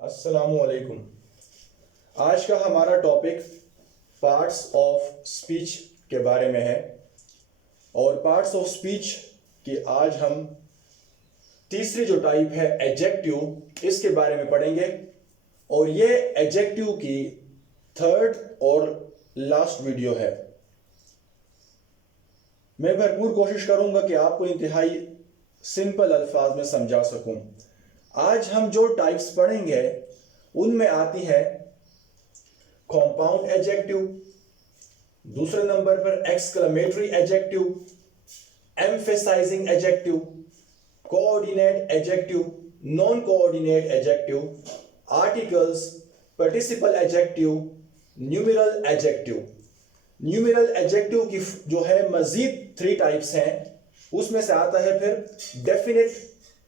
अस्सलामुअलैकुम। आज का हमारा टॉपिक पार्ट्स ऑफ स्पीच के बारे में है और पार्ट्स ऑफ स्पीच की आज हम तीसरी जो टाइप है एडजेक्टिव, इसके बारे में पढ़ेंगे और ये एडजेक्टिव की थर्ड और लास्ट वीडियो है। मैं भरपूर कोशिश करूंगा कि आपको इंतहाई सिंपल अल्फाज में समझा सकूं। आज हम जो टाइप्स पढ़ेंगे उनमें आती है कॉम्पाउंड एडजेक्टिव, दूसरे नंबर पर exclamatory adjective, emphasizing adjective, coordinate adjective, non coordinate adjective, articles, participle adjective, numeral adjective. Numeral adjective की जो है मजीद 3 टाइप्स हैं। उसमें से आता है फिर definite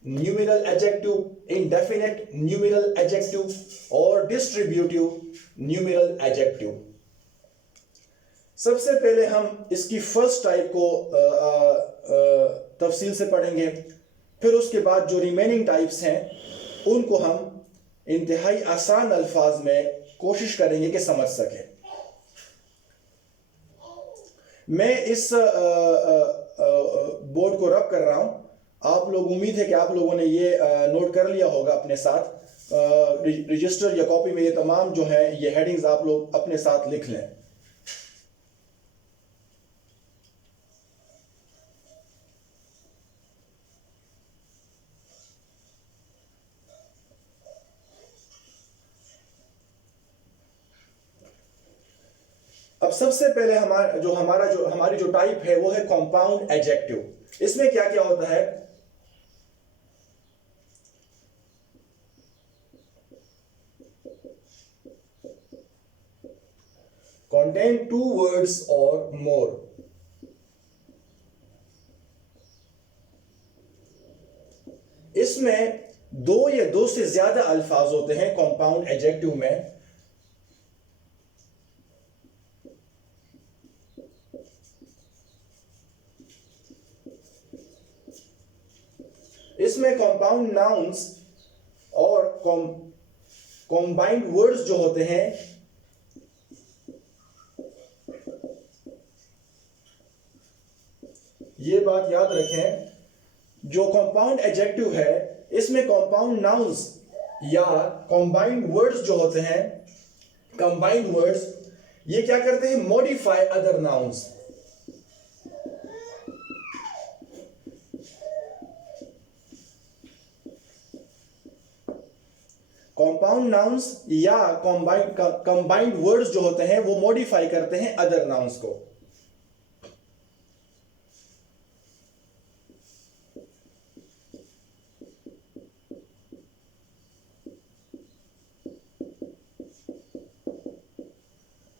numeral adjective, indefinite numeral adjective और डिस्ट्रीब्यूटिव न्यूमेरल एडजेक्टिव। सबसे पहले हम इसकी फर्स्ट टाइप को तफसील से पढ़ेंगे, फिर उसके बाद जो रिमेनिंग टाइप्स हैं उनको हम इंतहाई आसान अल्फाज में कोशिश करेंगे कि समझ सकें। मैं इस बोर्ड को रब कर रहा हूं। आप लोग, उम्मीद है कि आप लोगों ने ये नोट कर लिया होगा अपने साथ। रजिस्टर या कॉपी में ये तमाम जो है ये हेडिंग्स आप लोग अपने साथ लिख लें। अब सबसे पहले हमारी जो टाइप है वो है कंपाउंड एडजेक्टिव। इसमें क्या क्या होता है? contain 2 words or more। इसमें 2 या 2 से ज्यादा अल्फाज होते हैं कंपाउंड एडजेक्टिव में। इसमें कंपाउंड नाउन्स और कॉम्बाइंड वर्ड्स जो होते हैं, ये बात याद रखें, जो कंपाउंड एडजेक्टिव है इसमें कंपाउंड नाउन्स या कॉम्बाइंड वर्ड्स जो होते हैं, कंबाइंड वर्ड्स, ये क्या करते हैं? Modify other nouns. Compound nouns या कंबाइंड वर्ड्स जो होते हैं वो मॉडिफाई करते हैं अदर नाउन्स को।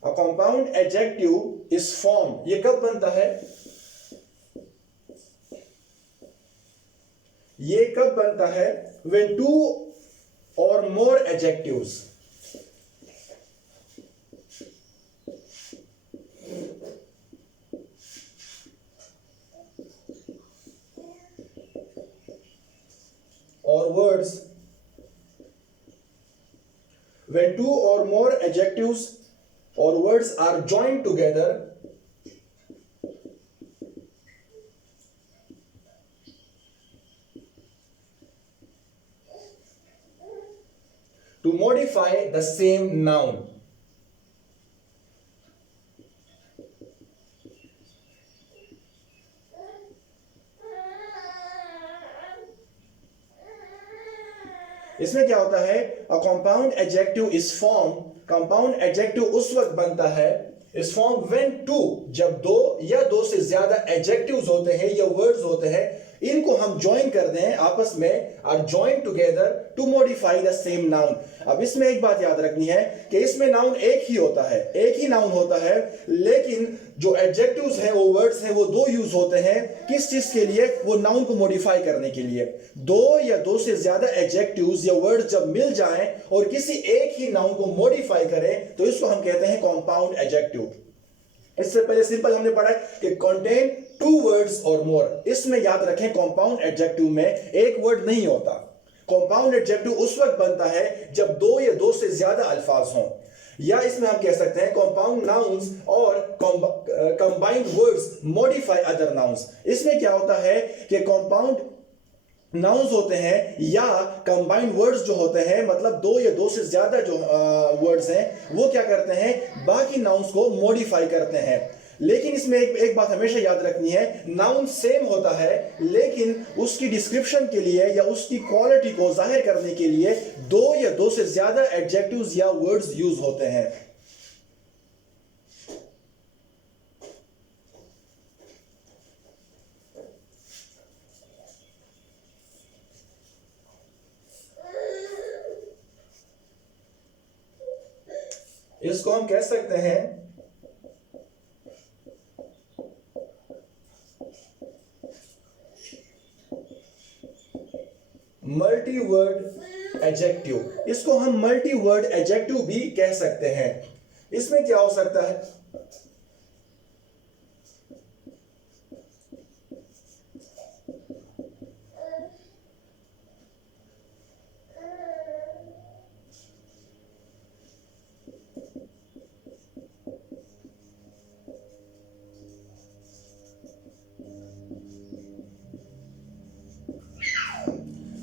A compound adjective is formed, ये कब बनता है? ये कब बनता है? When 2 or more adjectives or words, when 2 or more adjectives or words are joined together to modify the same noun। इसमें क्या होता है? A compound adjective is form, compound adjective उस वक्त बनता है, इज फॉर्म व्हेन 2, जब 2 या 2 से ज्यादा एडजेक्टिव्स होते हैं या वर्ड्स होते हैं, इनको हम ज्वाइन कर दें आपस में, are join together to modify the same noun. अब इसमें एक बात याद रखनी है कि इसमें नाउन एक ही होता है, एक ही नाउन होता है, लेकिन जो एडजेक्टिव्स हैं वो वर्ड्स हैं वो 2 यूज होते हैं। किस चीज के लिए? वो नाउन को मॉडिफाई करने के लिए। 2 या 2 से ज्यादा एडजेक्टिव्स या वर्ड्स जब मिल जाएं और किसी एक ही नाउन को मॉडिफाई करें तो इसको हम कहते हैं कंपाउंड एडजेक्टिव। इससे पहले सिंपल हमने पढ़ा है कि कंटेन 2 वर्ड्स और मोर। इसमें याद रखें कंपाउंड एडजेक्टिव में एक वर्ड नहीं होता। कंपाउंड एडजेक्टिव उस वक्त बनता है जब दो या दो से ज्यादा अल्फाज हों, या इसमें हम कह सकते हैं कंपाउंड नाउन्स और combined words modify other nouns. इसमें क्या होता है कि कंपाउंड नाउन्स होते हैं या कंबाइंड वर्ड्स जो होते हैं, मतलब दो या दो से ज्यादा जो वर्ड्स हैं वो क्या करते हैं, बाकी नाउन्स को मॉडिफाई करते हैं। लेकिन इसमें एक बात हमेशा याद रखनी है, नाउन सेम होता है लेकिन उसकी डिस्क्रिप्शन के लिए या उसकी क्वालिटी को जाहिर करने के लिए दो या दो से ज्यादा एडजेक्टिव्स या वर्ड्स यूज होते हैं। इसको हम कह सकते हैं मल्टी वर्ड एडजेक्टिव। इसको हम मल्टी वर्ड एडजेक्टिव भी कह सकते हैं। इसमें क्या हो सकता है,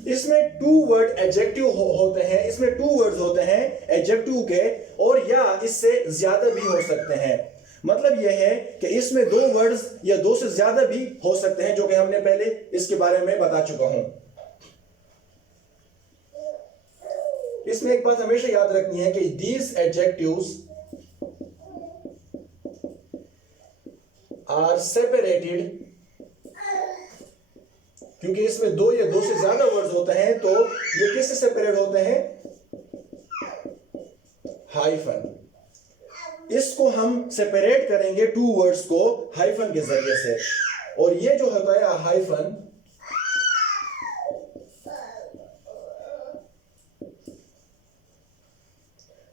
इसमें टू वर्ड एडजेक्टिव होते हैं, इसमें टू वर्ड्स होते हैं एडजेक्टिव के, और या इससे ज्यादा भी हो सकते हैं। मतलब यह है कि इसमें दो वर्ड्स या दो से ज्यादा भी हो सकते हैं, जो कि हमने पहले इसके बारे में बता चुका हूं। इसमें एक बात हमेशा याद रखनी है कि दीज एडजेक्टिव्स आर सेपरेटेड, क्योंकि इसमें दो या दो से ज्यादा वर्ड्स होते हैं तो ये किससे सेपरेट होते हैं, हाइफन। इसको हम सेपरेट करेंगे टू वर्ड्स को हाइफन के जरिए से, और ये जो होता है हाइफन,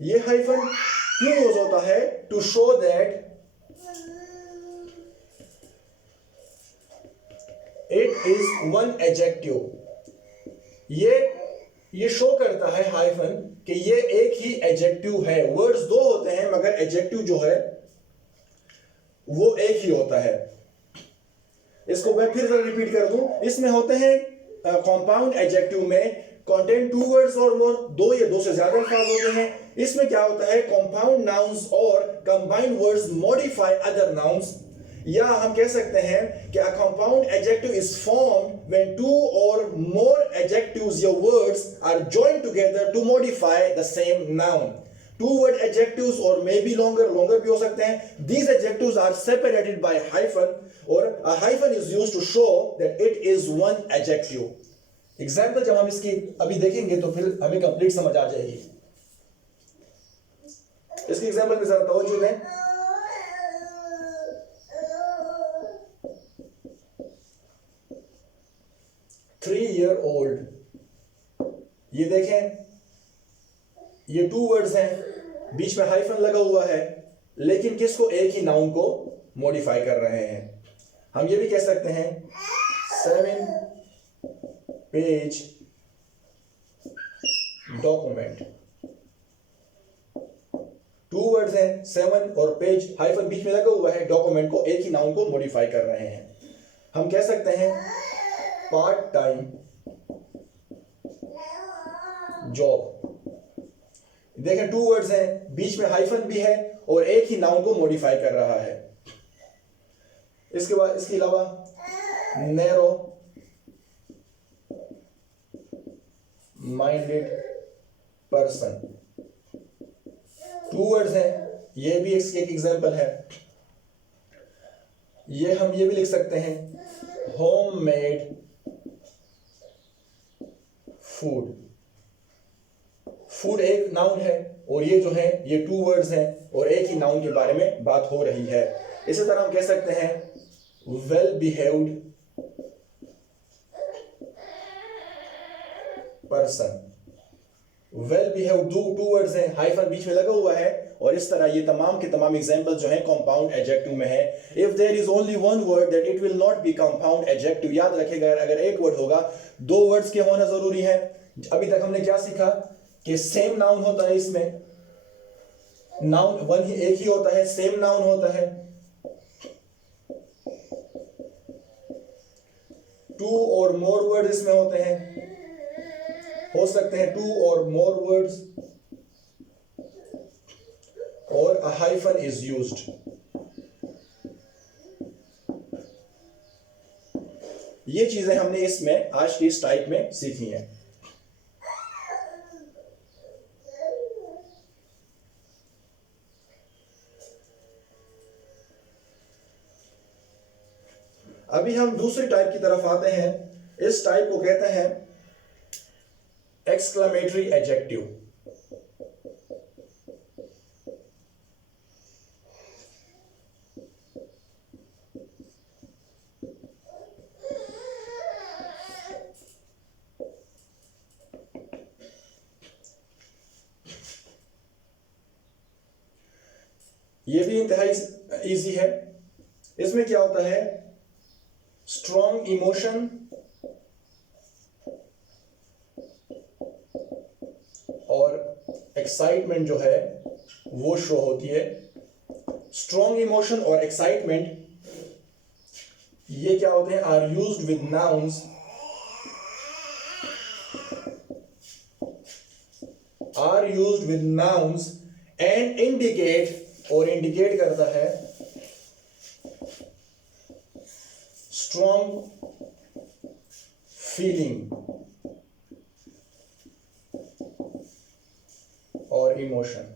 ये हाइफन क्यों यूज होता है, to show that it is one adjective. ये शो करता है हाइफन कि ये एक ही एडजेक्टिव है। वर्ड्स दो होते हैं मगर एडजेक्टिव जो है वो एक ही होता है। इसको मैं फिर से रिपीट कर दूं, इसमें होते हैं कंपाउंड एडजेक्टिव में कंटेंट टू वर्ड्स और मोर, दो या दो से ज्यादा अल्फाज होते हैं। इसमें क्या होता है, कंपाउंड नाउन्स और combined words modify other nouns, या हम कह सकते हैं कि a compound adjective is formed when two or more adjectives या words are joined together to modify the same noun. Two word adjectives or maybe longer भी हो सकते हैं. These adjectives are separated by hyphen, और a hyphen is used to show that it is one adjective. Example जब हम इसकी अभी देखेंगे तो फिर हमें कंप्लीट समझ आ जाएगी। इसकी एग्जाम्पल में जरा तवज्जो दें। 3-year-old, ये देखें, ये टू वर्ड्स हैं, बीच में हाइफन लगा हुआ है, लेकिन किसको, एक ही नाउन को मॉडिफाई कर रहे हैं। हम ये भी कह सकते हैं 7-page डॉक्यूमेंट। टू वर्ड्स हैं, 7 और पेज, हाइफन बीच में लगा हुआ है, डॉक्यूमेंट को, एक ही नाउन को मॉडिफाई कर रहे हैं। हम कह सकते हैं पार्ट टाइम जॉब। देखें टू वर्ड्स हैं, बीच में हाइफन भी है और एक ही नाउन को मॉडिफाई कर रहा है। इसके बाद इसके अलावा narrow minded person, two words हैं, ये भी एक एग्जांपल है। ये हम ये भी लिख सकते हैं होममेड फूड। फूड एक नाउन है और ये जो है ये टू वर्ड्स हैं और एक ही नाउन के बारे में बात हो रही है। इसी तरह हम कह सकते हैं well behaved person. Well behaved two words हैं, हाइफन बीच में लगा हुआ है, और इस तरह ये तमाम के तमाम एग्जांपल जो हैं कंपाउंड एडजेक्टिव में है। If there is only one word that it will not be compound adjective. याद रखेगा अगर एक वर्ड होगा, दो वर्ड्स के होना जरूरी है, अभी तक हमने क्या सीखा कि सेम नाउन होता है, इसमें नाउन वन ही एक ही होता है, सेम नाउन होता है। टू और मोर वर्ड इसमें होते हैं, हो सकते हैं टू और मोर वर्ड्स, और अ हाइफन इज यूज्ड। ये चीजें हमने इसमें आज की इस टाइप में सीखी हैं। अभी हम दूसरी टाइप की तरफ आते हैं। इस टाइप को कहते हैं एक्सक्लेमेटरी एडजेक्टिव। ये भी इंतहाई इजी है। इसमें क्या होता है, स्ट्रॉन्ग इमोशन और एक्साइटमेंट जो है वो शो होती है। स्ट्रॉन्ग इमोशन और एक्साइटमेंट ये क्या होते हैं, are used with nouns, are used with nouns and indicate, और इंडिकेट करता है स्ट्रॉन्ग फीलिंग और emotion.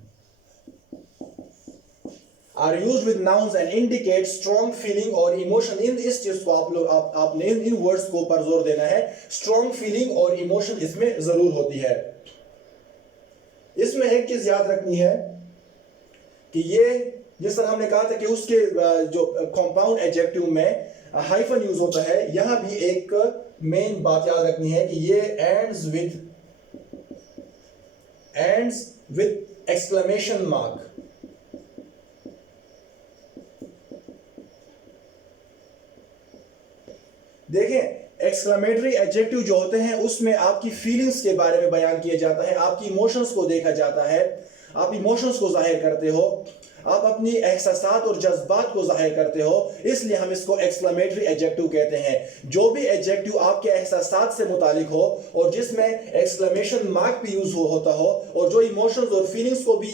Are used with nouns and indicate strong feeling और इमोशन। इन इस चीज को आपने इन वर्ड्स को ऊपर जोर देना है। स्ट्रॉन्ग फीलिंग और इमोशन इसमें जरूर होती है। इसमें एक चीज याद रखनी है कि ये जिस तरह हमने कहा था कि उसके जो कंपाउंड एडजेक्टिव में हाइफन यूज होता है, यहां भी एक मेन बात याद रखनी है कि ये एंड्स विद एक्सक्लेमेशन मार्क। देखें, एक्सक्लेमेटरी एडजेक्टिव जो होते हैं उसमें आपकी फीलिंग्स के बारे में बयान किया जाता है, आपकी इमोशंस को देखा जाता है, आप इमोशंस को जाहिर करते हो, आप अपनी एहसासात और जज्बात को जाहिर करते हो, इसलिए हम इसको एक्सक्लेमेटरी एडजेक्टिव कहते हैं। जो भी एडजेक्टिव आपके एहसासात से मुतालिक हो और जिसमें एक्सक्लेमेशन मार्क भी यूज होता हो और जो इमोशंस और फीलिंग्स को भी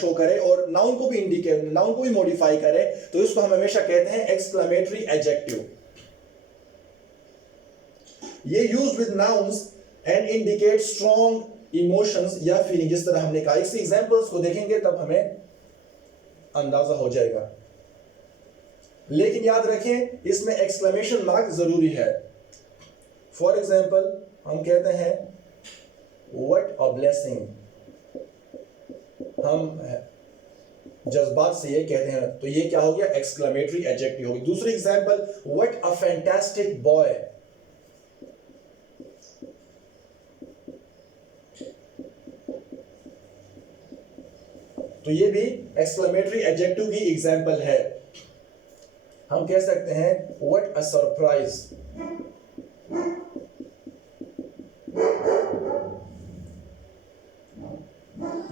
शो करे और नाउन को भी इंडिकेट, नाउन को भी मॉडिफाई करे, तो इसको हम हमेशा कहते हैं एक्सक्लेमेटरी एडजेक्टिव। ये use with nouns and indicate strong emotions या फीलिंग, जिस तरह हमने कहा। इसके एग्जांपल्स को देखेंगे तब हमें अंदाजा हो जाएगा। लेकिन याद रखें, इसमें एक्सक्लेमेशन मार्क जरूरी है। फॉर एग्जांपल हम कहते हैं व्हाट अ ब्लेसिंग, हम जज्बात से ये कहते हैं, तो ये क्या हो गया, एक्सक्लेमेटरी एडजेक्टिव होगी। दूसरी example, what a fantastic boy, तो ये भी एक्सक्लेमेटरी एडजेक्टिव की एग्जांपल है। हम कह सकते हैं व्हाट अ सरप्राइज,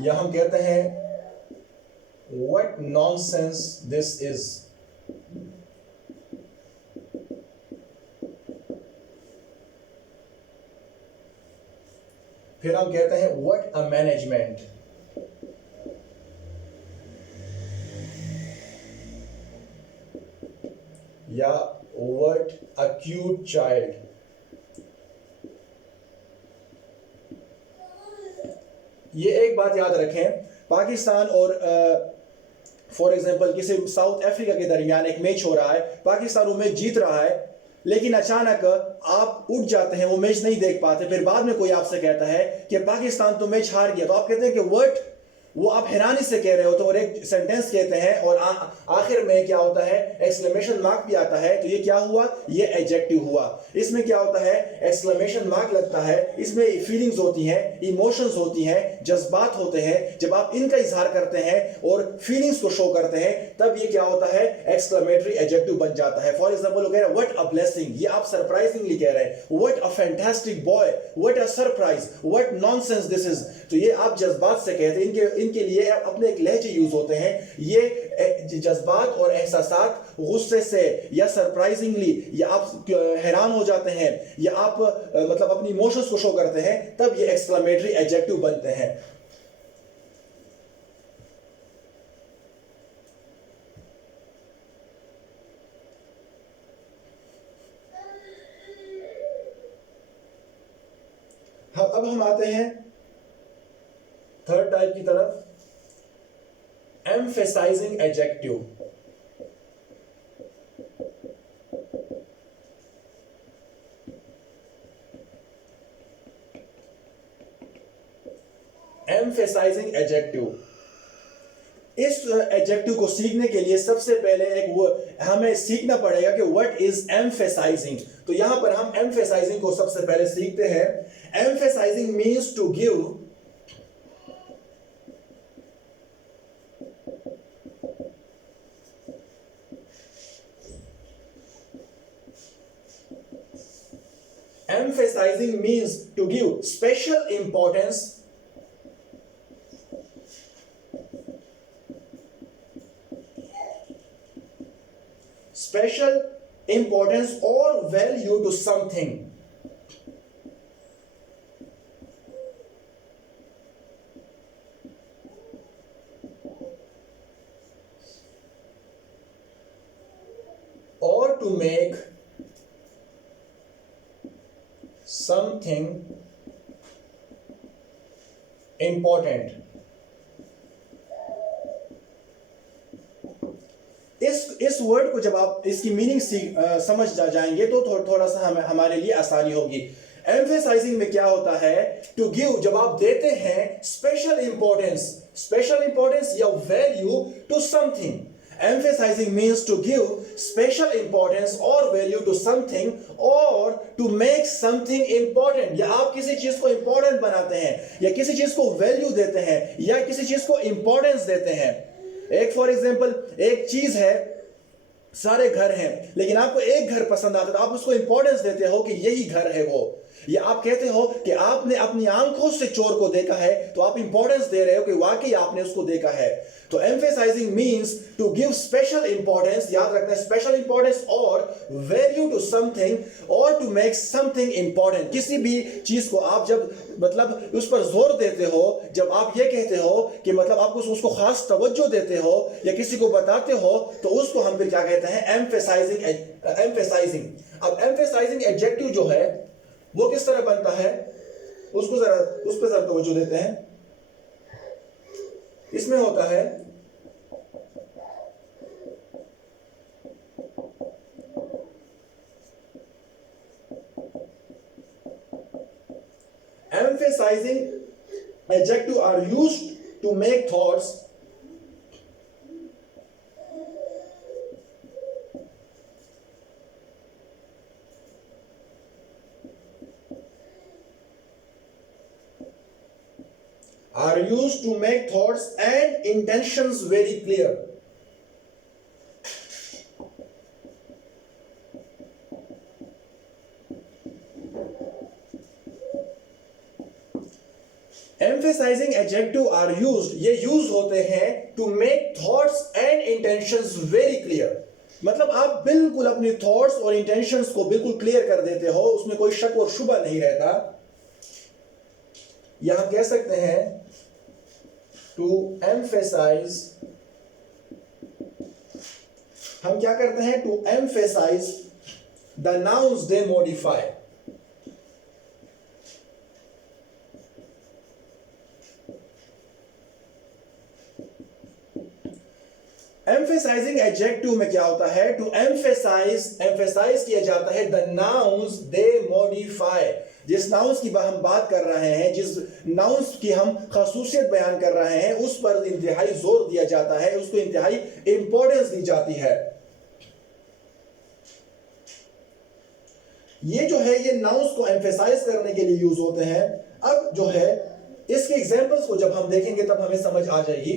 या हम कहते हैं व्हाट नॉनसेंस दिस इज। फिर हम कहते हैं व्हाट अ मैनेजमेंट, या व्हाट अ क्यूट चाइल्ड। ये एक बात याद रखें, पाकिस्तान और फॉर एग्जांपल किसी साउथ अफ्रीका के दरमियान एक मैच हो रहा है, पाकिस्तान वो मैच जीत रहा है, लेकिन अचानक आप उठ जाते हैं, वो मैच नहीं देख पाते, फिर बाद में कोई आपसे कहता है कि पाकिस्तान तो मैच हार गया, तो आप कहते हैं कि व्हाट, वो आप हैरानी से कह रहे हो तो और एक सेंटेंस कहते हैं और आखिर में क्या होता है, एक्सक्लेमेशन मार्क भी आता है, तो ये क्या हुआ, ये एडजेक्टिव हुआ। इसमें क्या होता है, एक्सक्लेमेशन मार्क लगता है, इसमें फीलिंग्स होती हैं, इमोशंस होती हैं, जज्बात होते हैं। जब आप इनका इजहार करते हैं और फीलिंग्स को शो करते हैं तब ये क्या होता है, एक्सक्लेमेटरी एडजेक्टिव बन जाता है। फॉर एग्जांपल कह रहे हैं व्हाट अ ब्लेसिंग, ये आप सरप्राइजिंगली कह रहे हैं, what a fantastic boy, what a surprise, what nonsense this is. तो ये आप जज्बात से कहते हैं, इनके लिए अपने एक लहजे यूज होते हैं। ये जज्बात और एहसासात गुस्से से या सरप्राइजिंगली या आप हैरान हो जाते हैं या आप मतलब अपनी इमोशंस को शो करते हैं, तब ये एक्सक्लेमेटरी एडजेक्टिव बनते हैं। अब हम आते हैं थर्ड टाइप की तरफ, एम्फेसाइजिंग एडजेक्टिव। एम्फेसाइजिंग एडजेक्टिव, इस एडजेक्टिव को सीखने के लिए सबसे पहले हमें सीखना पड़ेगा कि व्हाट इज एम्फेसाइजिंग। तो यहां पर हम एम्फेसाइजिंग को सबसे पहले सीखते हैं। Emphasizing means to give emphasizing means to give special importance or value to something, or to make something important। इस वर्ड को जब आप इसकी मीनिंग समझ जाएंगे तो थोड़ा सा हमारे लिए आसानी होगी। एम्फेसाइजिंग में क्या होता है, टू गिव, जब आप देते हैं स्पेशल इंपॉर्टेंस या value to something. Emphasizing means to give special importance or value to something or to make something important। या आप किसी चीज को इंपॉर्टेंट बनाते हैं या किसी चीज को वैल्यू देते हैं या किसी चीज को इंपॉर्टेंस देते हैं। एक फॉर एग्जांपल, एक चीज है, सारे घर हैं लेकिन आपको एक घर पसंद आता है तो आप उसको इंपॉर्टेंस देते हो कि यही घर है वो। या आप कहते हो कि आपने अपनी आंखों से चोर को देखा है तो आप इंपॉर्टेंस दे रहे हो कि वाकई आपने उसको देखा है। तो emphasizing means to give special importance, याद रखना, स्पेशल इंपॉर्टेंस और वैल्यू टू समथिंग और टू मेक समथिंग इंपॉर्टेंट। किसी भी चीज को आप जब मतलब उस पर जोर देते हो, जब आप ये कहते हो कि मतलब आप उसको खास तवज्जो देते हो या किसी को बताते हो, तो उसको हम फिर क्या कहते हैं, एम्फेसाइजिंग। अब एम्फेसाइजिंग एडजेक्टिव जो है वो किस तरह बनता है, उस पर जरा तवज्जो देते हैं। इसमें होता है emphasizing adjectives are used to make thoughts and intentions very clear। Emphasizing adjective are used, ये यूज होते हैं to make thoughts and intentions very clear। मतलब आप बिल्कुल अपनी थॉट्स और इंटेंशंस को बिल्कुल क्लियर कर देते हो, उसमें कोई शक और शुबा नहीं रहता। यहां कह सकते हैं टू एम्फेसाइज, हम क्या करते हैं, to emphasize the nouns they modify. Emphasizing adjective में क्या होता है, टू एम्फेसाइज किया जाता है द नाउन्स दे मॉडिफाई। जिस नाउंस की हम बात कर रहे हैं, जिस नाउंस की हम खासूसियत बयान कर रहे हैं, उस पर इंतहाई जोर दिया जाता है, उसको इंतहाई इंपॉर्टेंस दी जाती है। ये जो है ये नाउंस को एम्फेसाइज करने के लिए यूज होते हैं। अब जो है इसके एग्जांपल्स को जब हम देखेंगे तब हमें समझ आ जाएगी,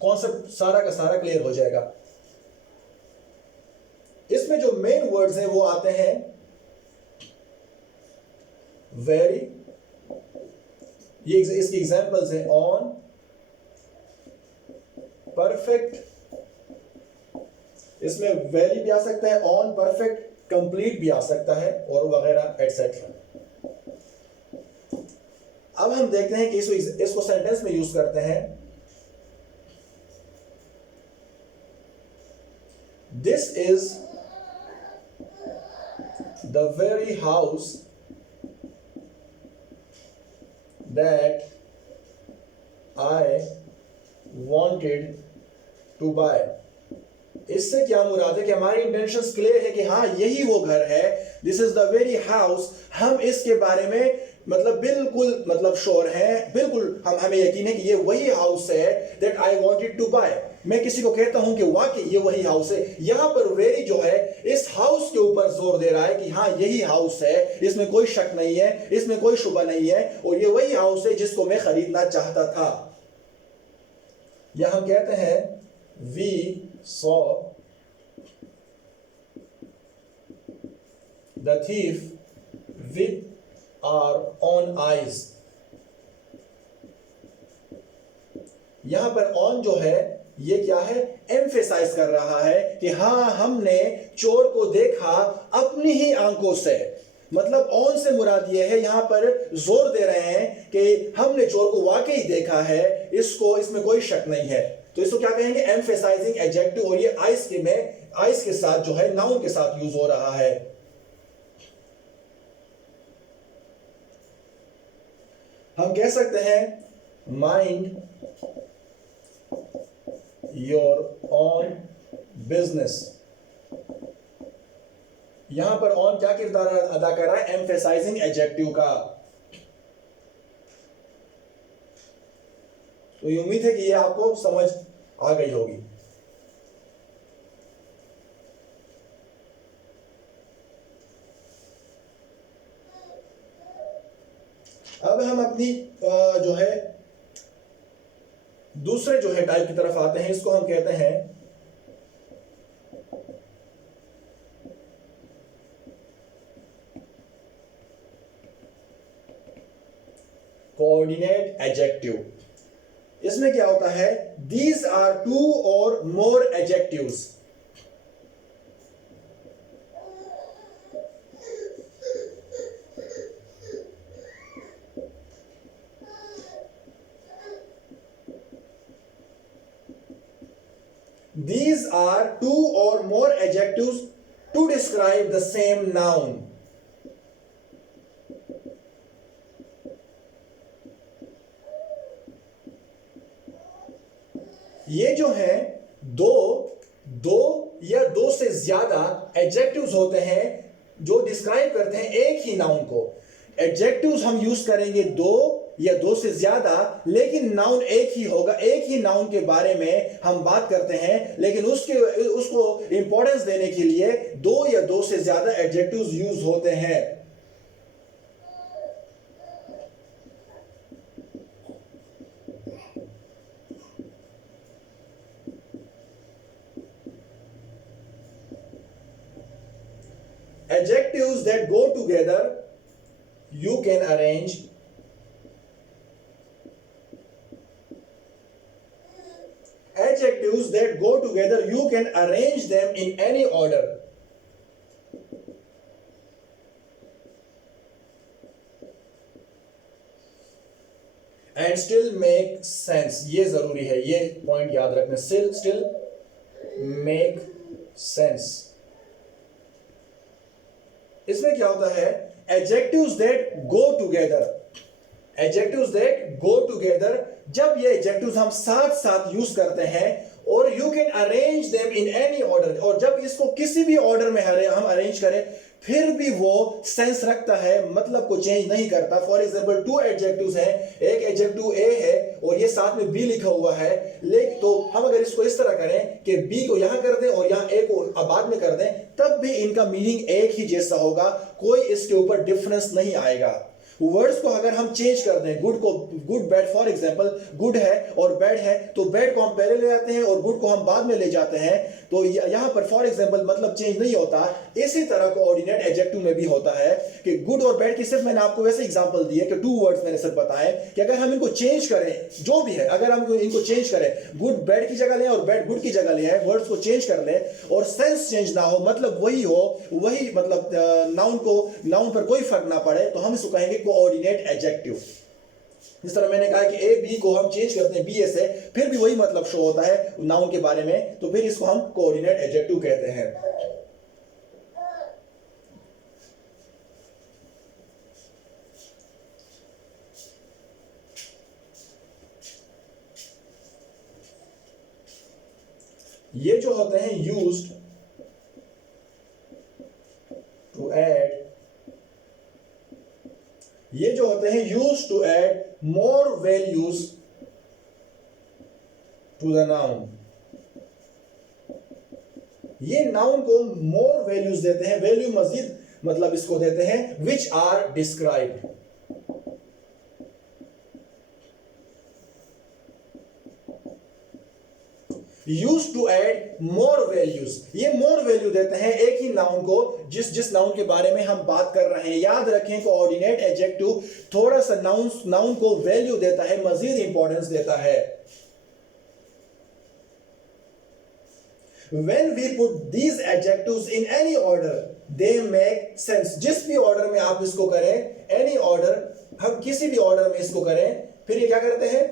कॉन्सेप्ट सारा का सारा क्लियर हो जाएगा। इसमें जो मेन वर्ड्स हैं वो आते हैं वेरी, ये इसकी एग्जांपल्स हैं ऑन, परफेक्ट, इसमें वेरी भी आ सकता है, ऑन, परफेक्ट, कंप्लीट भी आ सकता है और वगैरह एटसेट्रा। अब हम देखते हैं कि इसको सेंटेंस में यूज करते हैं। This is the very house that I wanted to buy. इससे क्या मुराद है कि हमारी इंटेंशंस क्लियर है कि हाँ यही वो घर है। This is the very house, हम इसके बारे में बिल्कुल श्योर हैं, बिल्कुल हमें यकीन है कि ये वही हाउस है that I wanted to buy. मैं किसी को कहता हूं कि वाकई ये वही हाउस है, यहां पर वेरी जो है इस हाउस के ऊपर जोर दे रहा है कि हाँ यही हाउस है, इसमें कोई शक नहीं है, इसमें कोई शुबा नहीं है, और ये वही हाउस है जिसको मैं खरीदना चाहता था। या हम कहते हैं we saw the thief with our own eyes। यहां पर ऑन जो है ये क्या है, एम्फेसाइज कर रहा है कि हाँ हमने चोर को देखा अपनी ही आंखों से। मतलब ऑन से मुराद ये है, यहां पर जोर दे रहे हैं कि हमने चोर को वाकई देखा है, इसमें कोई शक नहीं है। तो इसको क्या कहेंगे, एम्फेसाइजिंग एडजेक्टिव, और ये आइस के साथ जो है नाउन के साथ यूज हो रहा है। हम कह सकते हैं माइंड योर ऑन बिजनेस। यहां पर ऑन क्या किरदार अदा कर रहा है, एम्फेसाइजिंग एडजेक्टिव का। तो ये उम्मीद है कि ये आपको समझ आ गई होगी। अब हम अपनी जो है दूसरे जो है टाइप की तरफ आते हैं। इसको हम कहते हैं कोऑर्डिनेट एडजेक्टिव। इसमें क्या होता है, दीज आर टू और more adjectives. These are two or more adjectives to describe the same noun. ये जो है दो या दो से ज्यादा एडजेक्टिव्स होते हैं जो डिस्क्राइब करते हैं एक ही नाउन को। एडजेक्टिव्स हम यूज करेंगे दो या दो से ज्यादा, लेकिन नाउन एक ही होगा। एक ही नाउन के बारे में हम बात करते हैं, लेकिन उसको इंपॉर्टेंस देने के लिए दो या दो से ज्यादा एडजेक्टिव्स यूज होते हैं। Adjectives that go together you can arrange adjectives that go together you can arrange them in any order. And still make sense. ये जरूरी है, ये पॉइंट याद रखना। still make sense। इसमें क्या होता है, adjectives that go together. Adjectives that go together, जब ये एडजेक्टिव्स हम साथ साथ यूज करते हैं, और you can arrange them in any order, और जब इसको किसी भी ऑर्डर में हम अरेंज करें, फिर भी वो सेंस रखता है, मतलब को चेंज नहीं करता। फॉर एग्जाम्पल टू एडजेक्टिव्स हैं, एक एडजेक्टिव ए है और ये साथ में बी लिखा हुआ है, लेकिन तो हम अगर इसको इस तरह करें कि बी को यहां कर दें और यहां ए को बाद में कर दें, तब भी इनका मीनिंग एक ही जैसा होगा, कोई इसके ऊपर डिफरेंस नहीं आएगा। वर्ड्स को अगर हम चेंज कर दें, गुड को good bad, for example good है और बैड है, तो बैड को हम पहले ले जाते हैं और गुड को हम बाद में ले जाते हैं, तो यहां पर फॉर एग्जांपल मतलब चेंज नहीं होता। इसी तरह कोऑर्डिनेट एडजेक्टिव में भी होता है कि गुड और बैड की सिर्फ मैंने आपको वैसे एग्जांपल दिए कि टू वर्ड्स मैंने सिर्फ बताए कि अगर हम इनको चेंज करें, जो भी है, अगर हम इनको चेंज करें, गुड बैड की जगह लें और बैड गुड की जगह लें, वर्ड्स को चेंज कर लें और सेंस चेंज ना हो, मतलब वही हो, वही मतलब नाउन पर कोई फर्क ना पड़े, तो हम इसको कहेंगे कोऑर्डिनेट एडजेक्टिव। जिस तरह मैंने कहा कि ए बी को हम चेंज करते हैं बी ए से, फिर भी वही मतलब शो होता है नाउन के बारे में, तो फिर इसको हम कोऑर्डिनेट एडजेक्टिव कहते हैं। ये जो होते हैं यूज्ड टू ऐड, ये जो होते हैं use to add more values to the noun, ये नाउन को मोर वैल्यूज देते हैं, वैल्यू मजीद मतलब इसको देते हैं, which are described. Use to add more values, ये मोर वैल्यू देते हैं एक ही नाउन को, जिस नाउन के बारे में हम बात कर रहे हैं। याद रखें कोऑर्डिनेट एडजेक्टिव थोड़ा सा नाउन को वैल्यू देता है, मजीद इंपॉर्टेंस देता है। When we put these adjectives in any order, they make sense। जिस भी ऑर्डर में आप इसको करें, any order, हम किसी भी ऑर्डर में इसको करें, फिर ये क्या करते हैं,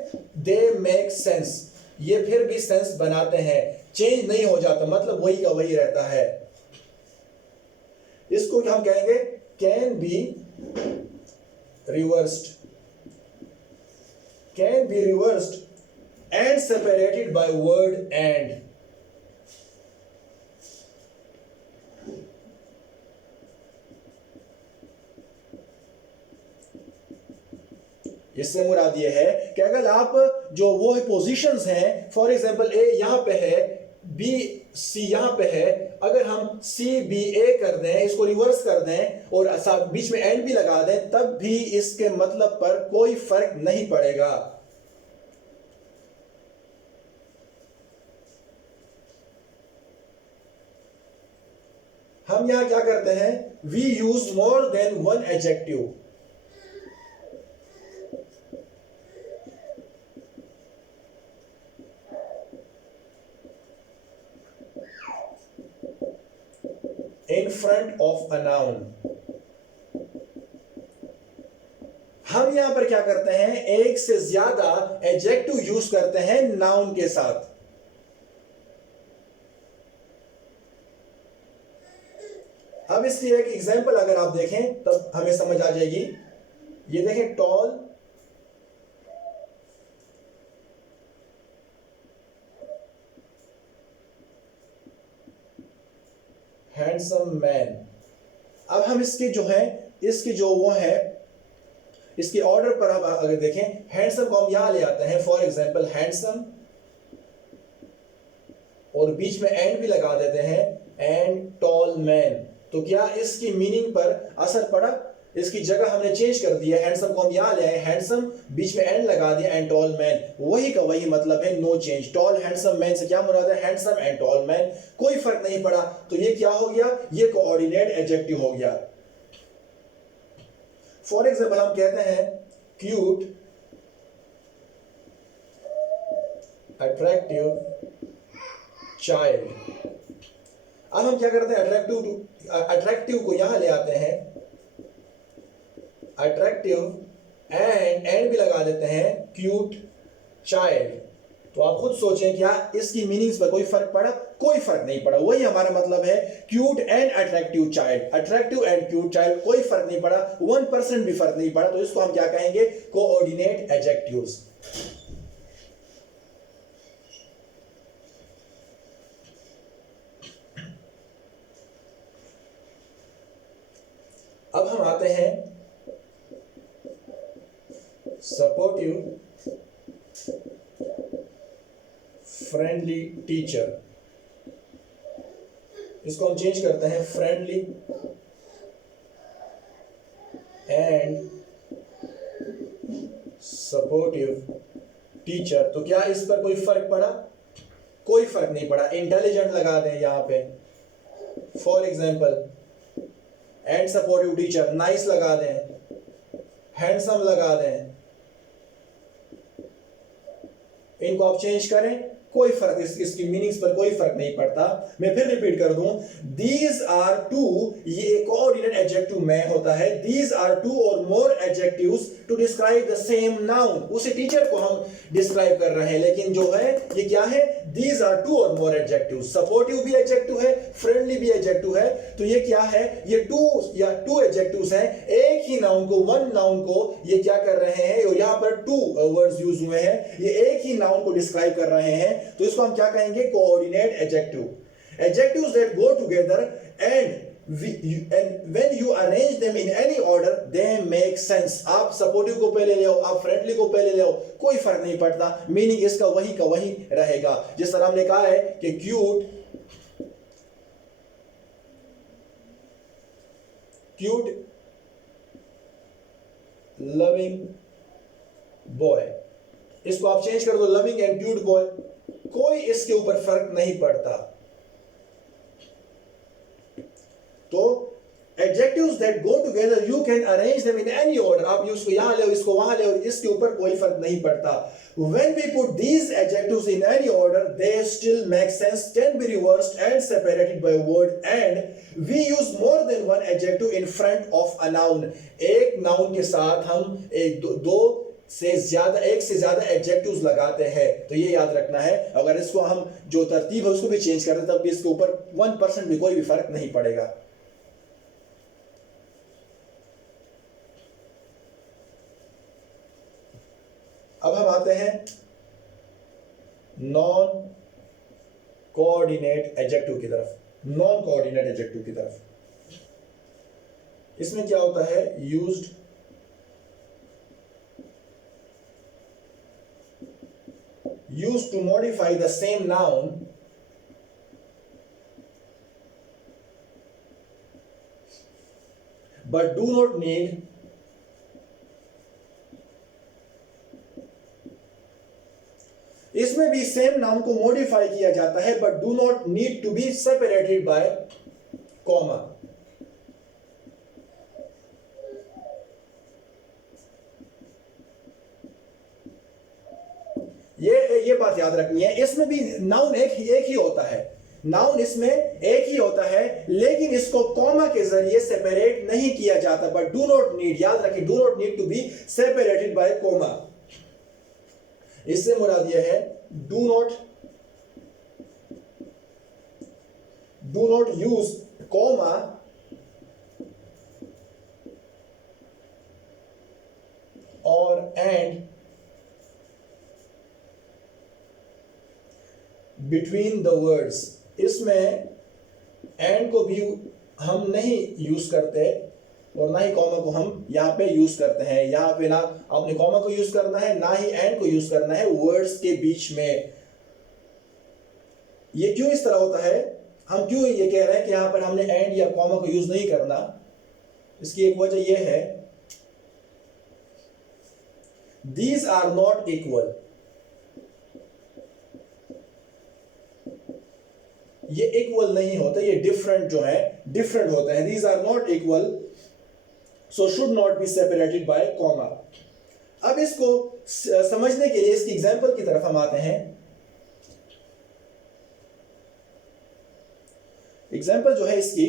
they make sense, ये फिर भी सेंस बनाते हैं, चेंज नहीं हो जाता, मतलब वही का वही रहता है। इसको क्या हम कहेंगे, can be reversed, can be reversed and separated by word and. इससे मुराद ये है कि अगर आप जो वो पोजीशंस हैं, फॉर एग्जांपल ए यहां पे है, बी सी यहां पे है, अगर हम सी बी ए कर दें, इसको रिवर्स कर दें और बीच में एंड भी लगा दें, तब भी इसके मतलब पर कोई फर्क नहीं पड़ेगा। हम यहां क्या करते हैं, we use more than one adjective. In front of a noun, हम यहां पर क्या करते हैं, एक से ज्यादा एडजेक्टिव यूज करते हैं नाउन के साथ। अब इसकी एक एग्जांपल अगर आप देखें तब हमें समझ आ जाएगी। ये देखें, टॉल, हैंडसम मैन। अब हम इसके जो है, इसकी जो वो है, इसके ऑर्डर पर हम अगर देखें, हैंडसम को हम यहां ले आते हैं, फॉर एग्जांपल हैंडसम, और बीच में एंड भी लगा देते हैं, एंड टॉल मैन। तो क्या इसकी मीनिंग पर असर पड़ा, इसकी जगह हमने चेंज कर दिया, हैंडसम को हम यहां ले आए, हैंडसम बीच में एंड लगा दिया, एंड टॉल मैन, वही का वही मतलब है, no change. Tall handsome man से क्या मुराद है, हैंडसम एंड टॉल मैन, कोई फर्क नहीं पड़ा। तो ये क्या हो गया, ये कोऑर्डिनेट एडजेक्टिव हो गया। फॉर एग्जांपल हम कहते हैं क्यूट, अट्रैक्टिव चाइल्ड। अब हम क्या करते हैं, अट्रैक्टिव को यहां ले आते हैं, अट्रैक्टिव एंड भी लगा देते हैं, क्यूट चाइल्ड। तो आप खुद सोचें, क्या इसकी मीनिंग्स पर कोई फर्क पड़ा, कोई फर्क नहीं पड़ा। वही हमारा मतलब है, cute and attractive child, attractive and cute child, कोई फर्क नहीं पड़ा, 1% भी फर्क नहीं पड़ा। तो इसको हम क्या कहेंगे, कोऑर्डिनेट एडजेक्टिव्स। हैं सपोर्टिव फ्रेंडली टीचर, इसको हम चेंज करते हैं फ्रेंडली एंड सपोर्टिव टीचर। तो क्या इस पर कोई फर्क पड़ा? कोई फर्क नहीं पड़ा। इंटेलिजेंट लगा दें यहां पे, for example and supportive teacher, nice लगा दें, हैंडसम लगा दें, इनको आप चेंज करें, कोई फर्क इसकी मीनिंग्स पर कोई फर्क नहीं पड़ता। मैं फिर रिपीट कर दूं, दीज आर टू, ये कोऑर्डिनेट एडजेक्टिव में होता है, दीज आर टू और more adjectives to describe the same noun. उसी टीचर को हम डिस्क्राइब कर रहे हैं, लेकिन जो है ये क्या है? दीज आर टू और मोर एडजेक्टिव। सपोर्टिव भी एडजेक्टिव है, फ्रेंडली भी एडजेक्टिव है, तो ये क्या है? ये टू एडजेक्टिव्स हैं। एक ही नाउन को, वन नाउन को ये क्या कर रहे हैं? और यहां पर टू वर्ड्स यूज हुए हैं, ये एक ही नाउन को डिस्क्राइब कर रहे हैं, तो इसको हम क्या कहेंगे? Coordinate adjective. Adjectives that go together and when you arrange them in any order they make sense। आप सपोर्टिव को पहले ले आओ, आप फ्रेंडली को पहले ले आओ, कोई फर्क नहीं पड़ता, मीनिंग इसका वही का वही रहेगा। जिस तरह हमने कहा है कि क्यूट लविंग बॉय, इसको आप चेंज कर दो लविंग एंड क्यूट बॉय, कोई इसके ऊपर फर्क नहीं पड़ता। तो adjectives that go together you can arrange them in any order, आप इसको यहां ले, इसको वहां ले, इसके ऊपर कोई फर्क नहीं पड़ता। When we put these adjectives in any order, they still make sense, can be reversed and separated by word, and we use more than one adjective in front of a noun। एक noun के साथ हम एक से ज्यादा adjectives लगाते हैं, तो ये याद रखना है। अगर इसको हम जो तरतीब है उसको भी चेंज करते तब भी इसके ऊपर 1% भी कोई भी फर्क नहीं पड़ेगा। अब हम आते हैं नॉन कोऑर्डिनेट एडजेक्टिव की तरफ। नॉन कोऑर्डिनेट एडजेक्टिव की तरफ, इसमें क्या होता है? used to modify the same noun but do not need इसमें भी सेम नाउन को मॉडिफाई किया जाता है, but do not need to be separated by comma. ये बात याद रखनी है, इसमें भी नाउन एक ही होता है, नाउन इसमें एक ही होता है, लेकिन इसको कॉमा के जरिए सेपरेट नहीं किया जाता। बट डू नॉट नीड, याद रखिए, do not need to be separated by comma. इससे मुराद यह है डू नॉट यूज कॉमा और एंड बिटवीन द वर्ड्स। इसमें एंड को भी हम नहीं यूज करते और ना ही कॉमा को हम यहाँ पे यूज करते हैं। यहाँ पे ना आपने कॉमा को यूज करना है, ना ही एंड को यूज करना है वर्ड्स के बीच में। ये क्यों इस तरह होता है? हम क्यों ये कह रहे हैं कि यहाँ पर हमने एंड या कॉमा को यूज नहीं करना? इसकी एक वजह यह है, दीज आर नॉट इक्वल। ये इक्वल नहीं होते, ये डिफरेंट जो है डिफरेंट होते हैं। These are not equal, so should not be separated by comma. अब इसको समझने के लिए इसकी एग्जांपल की तरफ हम आते हैं। एग्जांपल जो है इसकी,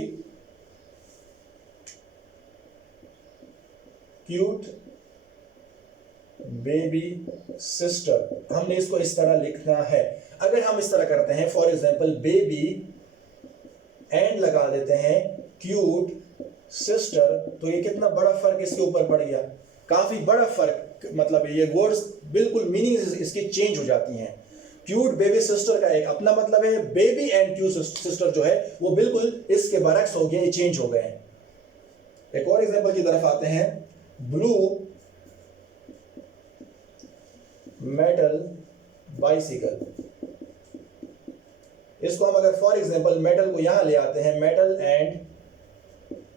क्यूट बेबी सिस्टर, हमने इसको इस तरह लिखना है। अगर हम इस तरह करते हैं, फॉर एग्जांपल बेबी एंड लगा देते हैं क्यूट सिस्टर, तो ये कितना बड़ा फर्क इसके ऊपर पड़ गया, काफी बड़ा फर्क। मतलब ये वर्ड्स बिल्कुल मीनिंग इसकी चेंज हो जाती हैं। क्यूट बेबी सिस्टर का एक अपना मतलब है, बेबी एंड क्यूट सिस्टर जो है वो बिल्कुल इसके बरक्स हो गए, चेंज हो गए हैं। एक और एग्जांपल की तरफ आते हैं, ब्लू मेटल बाइसिकल। इसको हम अगर फॉर एग्जांपल मेटल को यहां ले आते हैं, मेटल एंड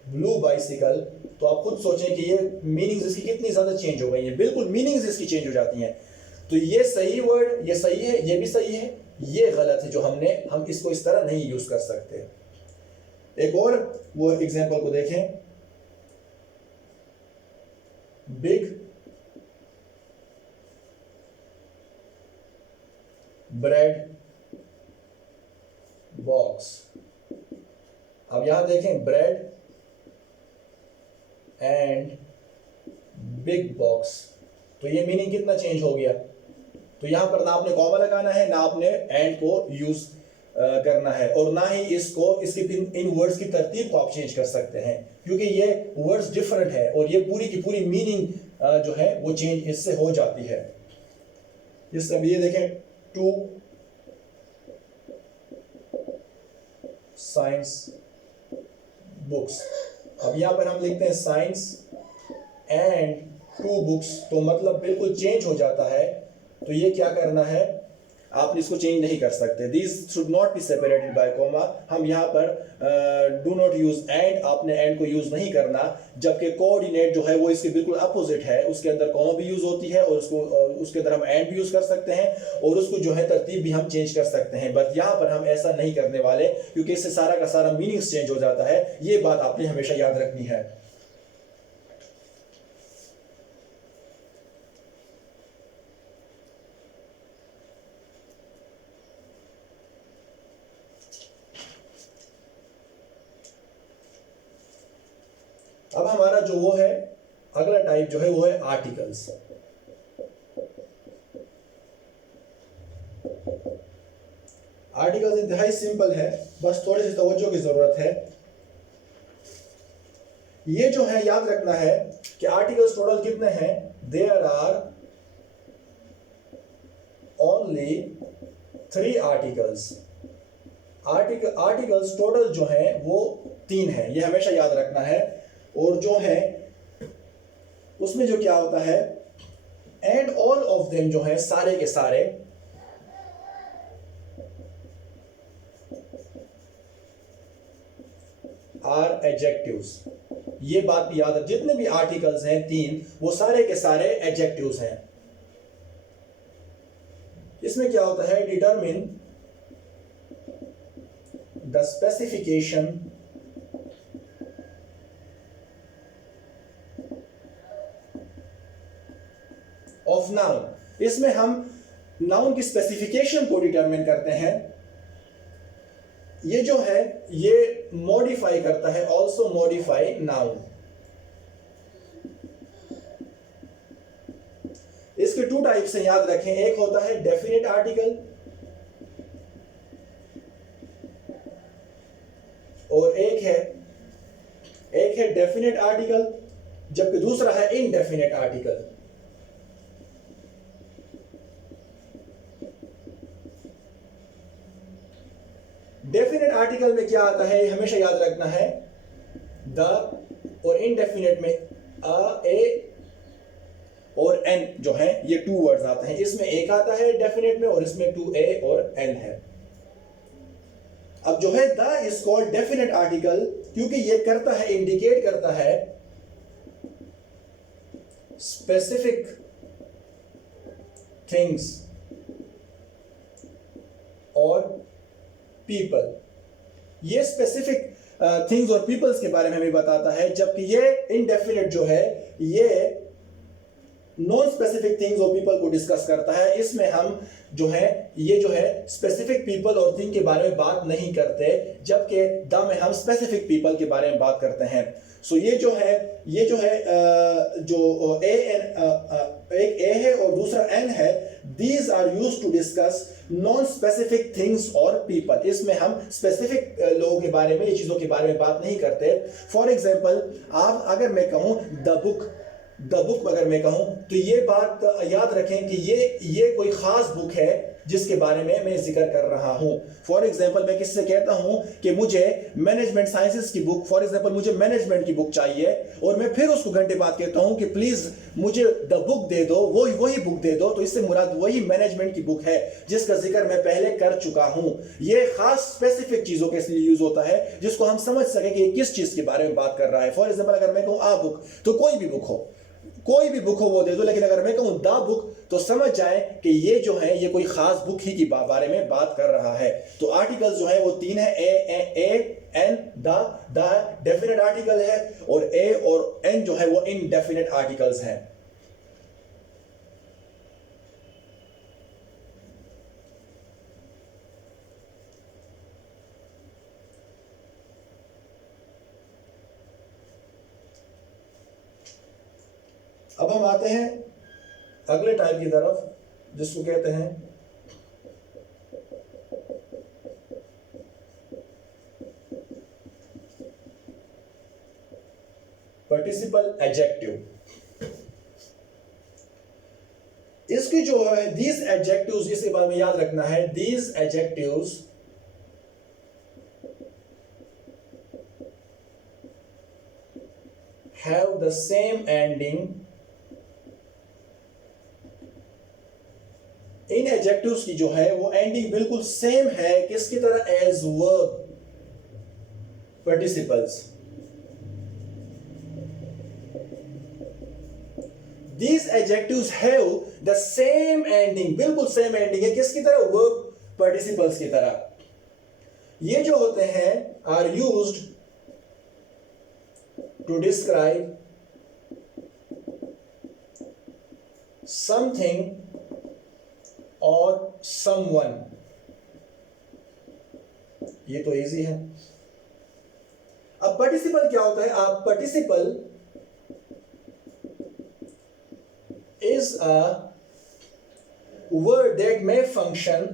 ब्लू बाइसिकल, तो आप खुद सोचें कि ये मीनिंग्स इसकी कितनी ज्यादा चेंज हो गई है, बिल्कुल मीनिंग्स इसकी चेंज हो जाती हैं। तो ये सही वर्ड, ये सही है, ये भी सही है, ये गलत है, जो हम इसको इस तरह नहीं यूज कर सकते। एक और वो एग्जांपल को देखें, बिग ब्रेड बॉक्स। अब यहां देखें, ब्रेड एंड बिग बॉक्स, तो ये मीनिंग कितना चेंज हो गया। तो यहां पर ना आपने कॉमा लगाना है, ना आपने एंड को यूज करना है, और ना ही इसकी इन वर्ड्स की तरतीब को आप चेंज कर सकते हैं, क्योंकि ये वर्ड्स डिफरेंट है और ये पूरी की पूरी मीनिंग जो है वो चेंज इससे हो जाती है। इस सब ये देखें, टू साइंस बुक्स। अब यहां पर हम लिखते हैं साइंस एंड टू बुक्स, तो मतलब बिल्कुल चेंज हो जाता है। तो ये क्या करना है, आप इसको चेंज नहीं कर सकते। These should not be separated by comma. हम यहाँ पर डू नॉट यूज एंड, आपने एंड को यूज नहीं करना, जबकि कोऑर्डिनेट जो है वो इसके बिल्कुल अपोजिट है, उसके अंदर कॉमा भी यूज होती है और उसके अंदर हम एंड भी यूज कर सकते हैं और उसको जो है तरतीब भी हम चेंज कर सकते हैं। बट यहाँ पर हम ऐसा नहीं करने वाले, क्योंकि इससे सारा का सारा मीनिंग्स चेंज हो जाता है। ये बात आपने हमेशा याद रखनी है। अब हमारा जो वो है अगला टाइप जो है वो है आर्टिकल्स। आर्टिकल्स इंतहाई सिंपल है, बस थोड़ी सी तवज्जो की जरूरत है। ये जो है याद रखना है कि आर्टिकल्स टोटल कितने हैं, there are only 3 articles. Articles total जो है वो 3 है, ये हमेशा याद रखना है। और जो है उसमें जो क्या होता है, एंड ऑल ऑफ देम जो है सारे के सारे आर एडजेक्टिव्स। ये बात भी याद है, जितने भी आर्टिकल्स हैं 3, वो सारे के सारे एडजेक्टिव्स हैं। इसमें क्या होता है, determine the specification of noun. इसमें हम नाउन की स्पेसिफिकेशन को डिटरमिन करते हैं। ये जो है ये मॉडिफाई करता है, ऑल्सो मॉडिफाई नाउन। इसके 2 टाइप्स हैं, याद रखें। एक होता है डेफिनेट आर्टिकल और एक है डेफिनेट आर्टिकल, जबकि दूसरा है इनडेफिनेट आर्टिकल। डेफिनेट आर्टिकल में क्या आता है, हमेशा याद रखना है, द, और इनडेफिनेट में अ, ए और एन जो है ये 2 वर्ड्स आते हैं। इसमें एक आता है डेफिनेट में और इसमें 2 ए और एन है। अब जो है the is called definite article, क्योंकि ये करता है, इंडिकेट करता है स्पेसिफिक थिंग्स और पीपल। ये स्पेसिफिक थिंग्स और पीपल्स के बारे में हमें बताता है, जबकि ये इनडेफिनेट जो है ये नॉन स्पेसिफिक थिंग्स और पीपल को डिस्कस करता है। इसमें हम जो है ये जो है स्पेसिफिक पीपल और थिंग के बारे में बात नहीं करते, जबकि द में हम स्पेसिफिक पीपल के बारे में बात करते हैं। सो ये जो है जो ए एन, एक ए है और दूसरा एन है, these are used to discuss non specific things और पीपल। इसमें हम स्पेसिफिक लोगों के बारे में, ये चीजों के बारे में बात नहीं करते। फॉर एग्जाम्पल, आप अगर मैं कहूं द बुक अगर मैं कहूं, तो ये बात याद रखें कि ये कोई खास बुक है, जिसके बारे में मैं जिक्र कर रहा हूं। फॉर एग्जांपल मैं किससे कहता हूं कि मुझे मैनेजमेंट साइंसेस की बुक, फॉर एग्जांपल मुझे मैनेजमेंट की बुक चाहिए, और मैं फिर उसको घंटे बाद कहता हूं कि प्लीज मुझे द बुक दे दो, वही बुक दे दो, तो इससे मुराद वही मैनेजमेंट की बुक है जिसका जिक्र मैं पहले कर चुका हूं। यह खास स्पेसिफिक चीजों के लिए यूज होता है जिसको हम समझ सके कि किस चीज के बारे में बात कर रहा है। फॉर एग्जांपल अगर मैं कहूं आ बुक, तो कोई भी बुक हो, कोई भी बुक हो वो दे दो, लेकिन अगर मैं कहूं द बुक तो समझ जाए कि ये जो है ये कोई खास बुक ही की बारे में बात कर रहा है। तो आर्टिकल्स जो है वो तीन है, A N the definite article है, और ए और एन जो है वो इनडेफिनेट आर्टिकल्स हैं। अब हम आते हैं अगले टाइप की तरफ जिसको कहते हैं पार्टिसिपल एडजेक्टिव। इसकी जो है दीज एडजेक्टिव्स, इसके बारे में याद रखना है, these adjectives have the same ending. In adjectives की जो है वो एंडिंग बिल्कुल सेम है किसकी तरह, as verb participles. These adjectives have the same ending, बिल्कुल सेम एंडिंग है किसकी तरह, वर्ब पार्टिसिपल्स की तरह। ये जो होते हैं are used to describe something और someone। ये तो इजी है। अब पार्टिसिपल क्या होता है, आप participle is a word that may function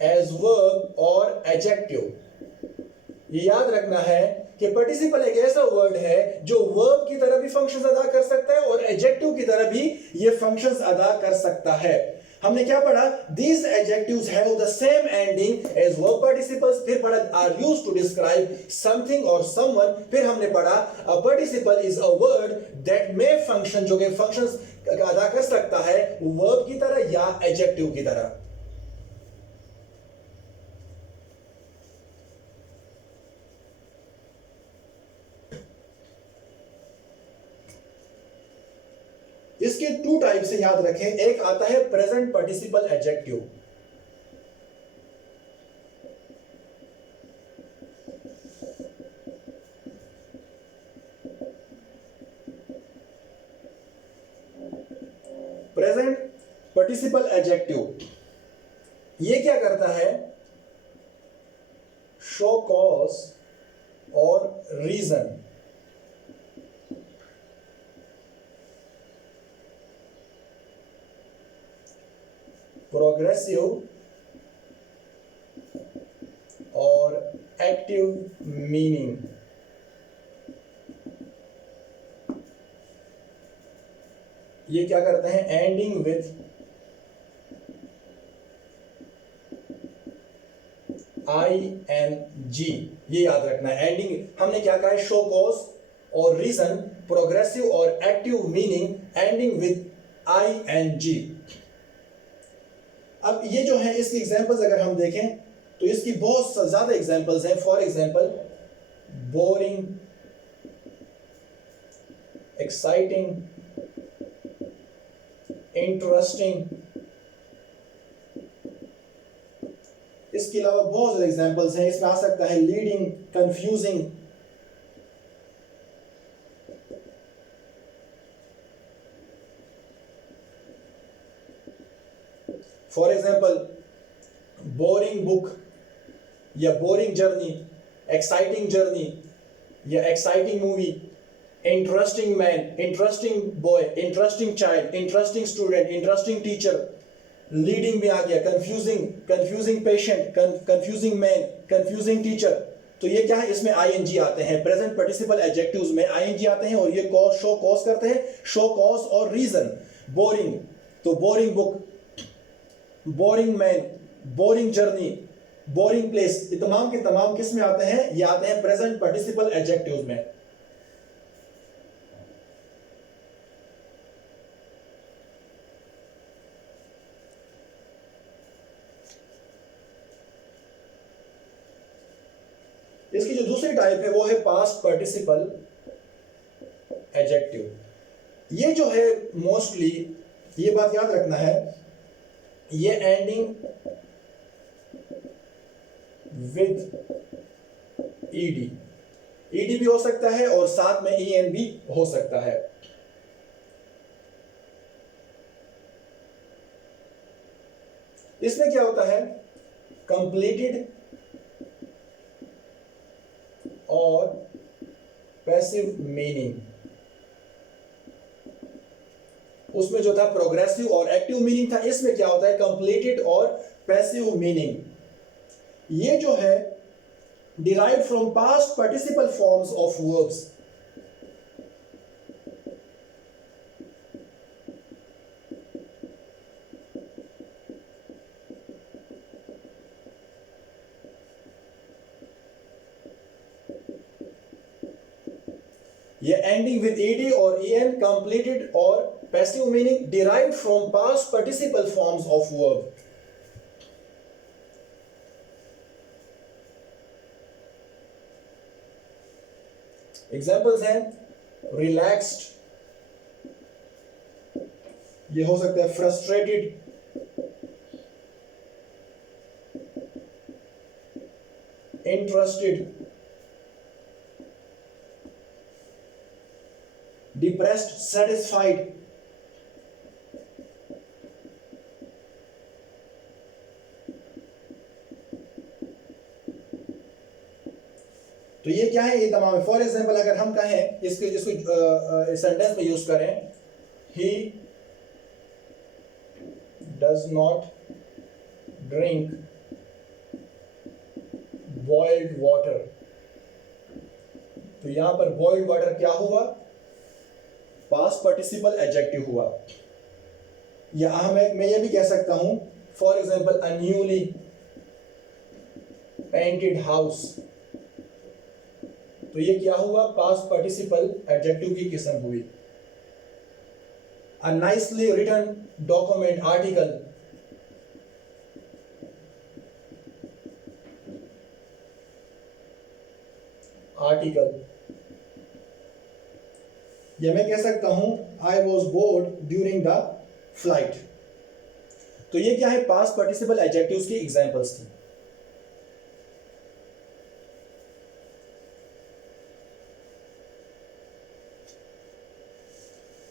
as verb or adjective। ये याद रखना है कि पार्टिसिपल एक ऐसा वर्ड है जो वर्ब की तरह भी फंक्शंस अदा कर सकता है और एडजेक्टिव की तरह भी ये फंक्शंस अदा कर सकता है। हमने क्या पढ़ा, these adjectives have the same ending as verb participles, फिर पढ़ा are used to describe something or someone, फिर हमने पढ़ा a participle is a word that may function, जो कि functions अदा कर सकता है verb की तरह या adjective की तरह। इसके टू टाइप से याद रखें, एक आता है present participle adjective. Present participle adjective ये क्या करता है, शो कॉज और रीजन। प्रोग्रेसिव और एक्टिव मीनिंग। ये क्या करते हैं, एंडिंग विथ ING। ये याद रखना है, एंडिंग हमने क्या कहा है, शो कॉज और रीजन, प्रोग्रेसिव और active meaning, ending with ING। अब ये जो है इसकी एग्जांपल्स अगर हम देखें तो इसकी बहुत ज्यादा एग्जांपल्स हैं। For example boring, exciting, interesting. इसके अलावा बहुत सारे एग्जांपल्स हैं, इसमें आ सकता है leading, confusing. For example boring book या बोरिंग जर्नी, एक्साइटिंग जर्नी या exciting movie, interesting man, interesting boy, interesting child, interesting student, interesting teacher. Leading में आ गया confusing, confusing patient, confusing man, confusing teacher. तो ये क्या है, इसमें आईएनजी आते हैं, प्रेजेंट पार्टिसिपल एडजेक्टिव्स में आईएनजी आते हैं और ये कॉज शो कॉज करते हैं, शो कॉज और रीजन। बोरिंग, तो boring book, boring man, boring journey, boring place, ये तमाम के तमाम किस में आते हैं, ये आते हैं प्रेजेंट पार्टिसिपल एडजेक्टिव्स में। इसकी जो दूसरी टाइप है वो है पास्ट पार्टिसिपल एडजेक्टिव। ये जो है मोस्टली, ये बात याद रखना है, ये एंडिंग विद ईडी, ईडी भी हो सकता है और साथ में ईएन भी हो सकता है। इसमें क्या होता है, कंप्लीटेड और पैसिव मीनिंग, उसमें जो था प्रोग्रेसिव और एक्टिव मीनिंग था, इसमें क्या होता है, कंप्लीटेड और पैसिव मीनिंग। ये जो है derived from past participle forms of verbs. ये एंडिंग विद ईडी और ईएन, कंप्लीटेड और passive meaning, derived from past participle forms of verb. Examples हैं रिलैक्स्ड, ये हो सकता है फ्रस्ट्रेटेड, इंटरेस्टेड, depressed, satisfied, तो ये क्या है, ये तमाम है। फॉर एग्जाम्पल अगर हम कहें इसको सेंटेंस में यूज करें, he does not drink boiled water, तो यहां पर बॉइल्ड वाटर क्या हुआ, पास्ट पार्टिसिपल एडजेक्टिव हुआ। या मैं ये भी कह सकता हूं, for example a newly painted house, तो ये क्या हुआ, पास्ट पार्टिसिपल एडजेक्टिव की किस्म हुई। A nicely written document, article, article. या मैं कह सकता हूं I was bored during the flight, तो ये क्या है, पास्ट पार्टिसिपल एडजेक्टिव्स की एग्जांपल्स थी।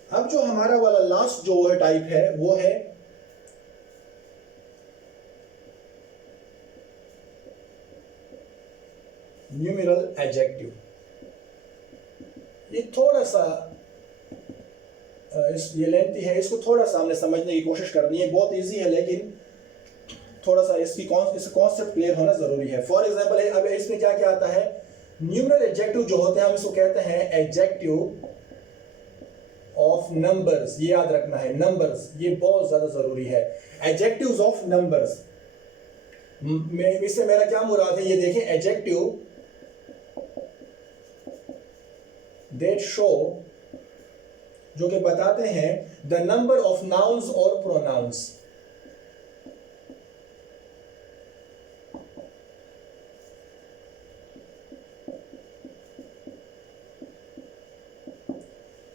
अब जो हमारा वाला लास्ट जो है टाइप है वो है न्यूमेरल एडजेक्टिव। ये थोड़ा सा ये लेंथी है, इसको थोड़ा सा हमने समझने की कोशिश करनी है। बहुत इजी है लेकिन थोड़ा सा इसका कॉन्सेप्ट क्लियर होना जरूरी है। फॉर एग्जांपल अब इसमें क्या क्या आता है, न्यूमेरल एडजेक्टिव जो होते हैं हम इसको कहते हैं एडजेक्टिव ऑफ नंबर्स। ये याद रखना है, नंबर्स, ये बहुत ज्यादा जरूरी है। एडजेक्टिव्स ऑफ नंबर्स, इससे मेरा क्या मुराद है, ये देखें, एडजेक्टिव दैट शो, जो कि बताते हैं द नंबर ऑफ नाउन्स और प्रोनाउंस।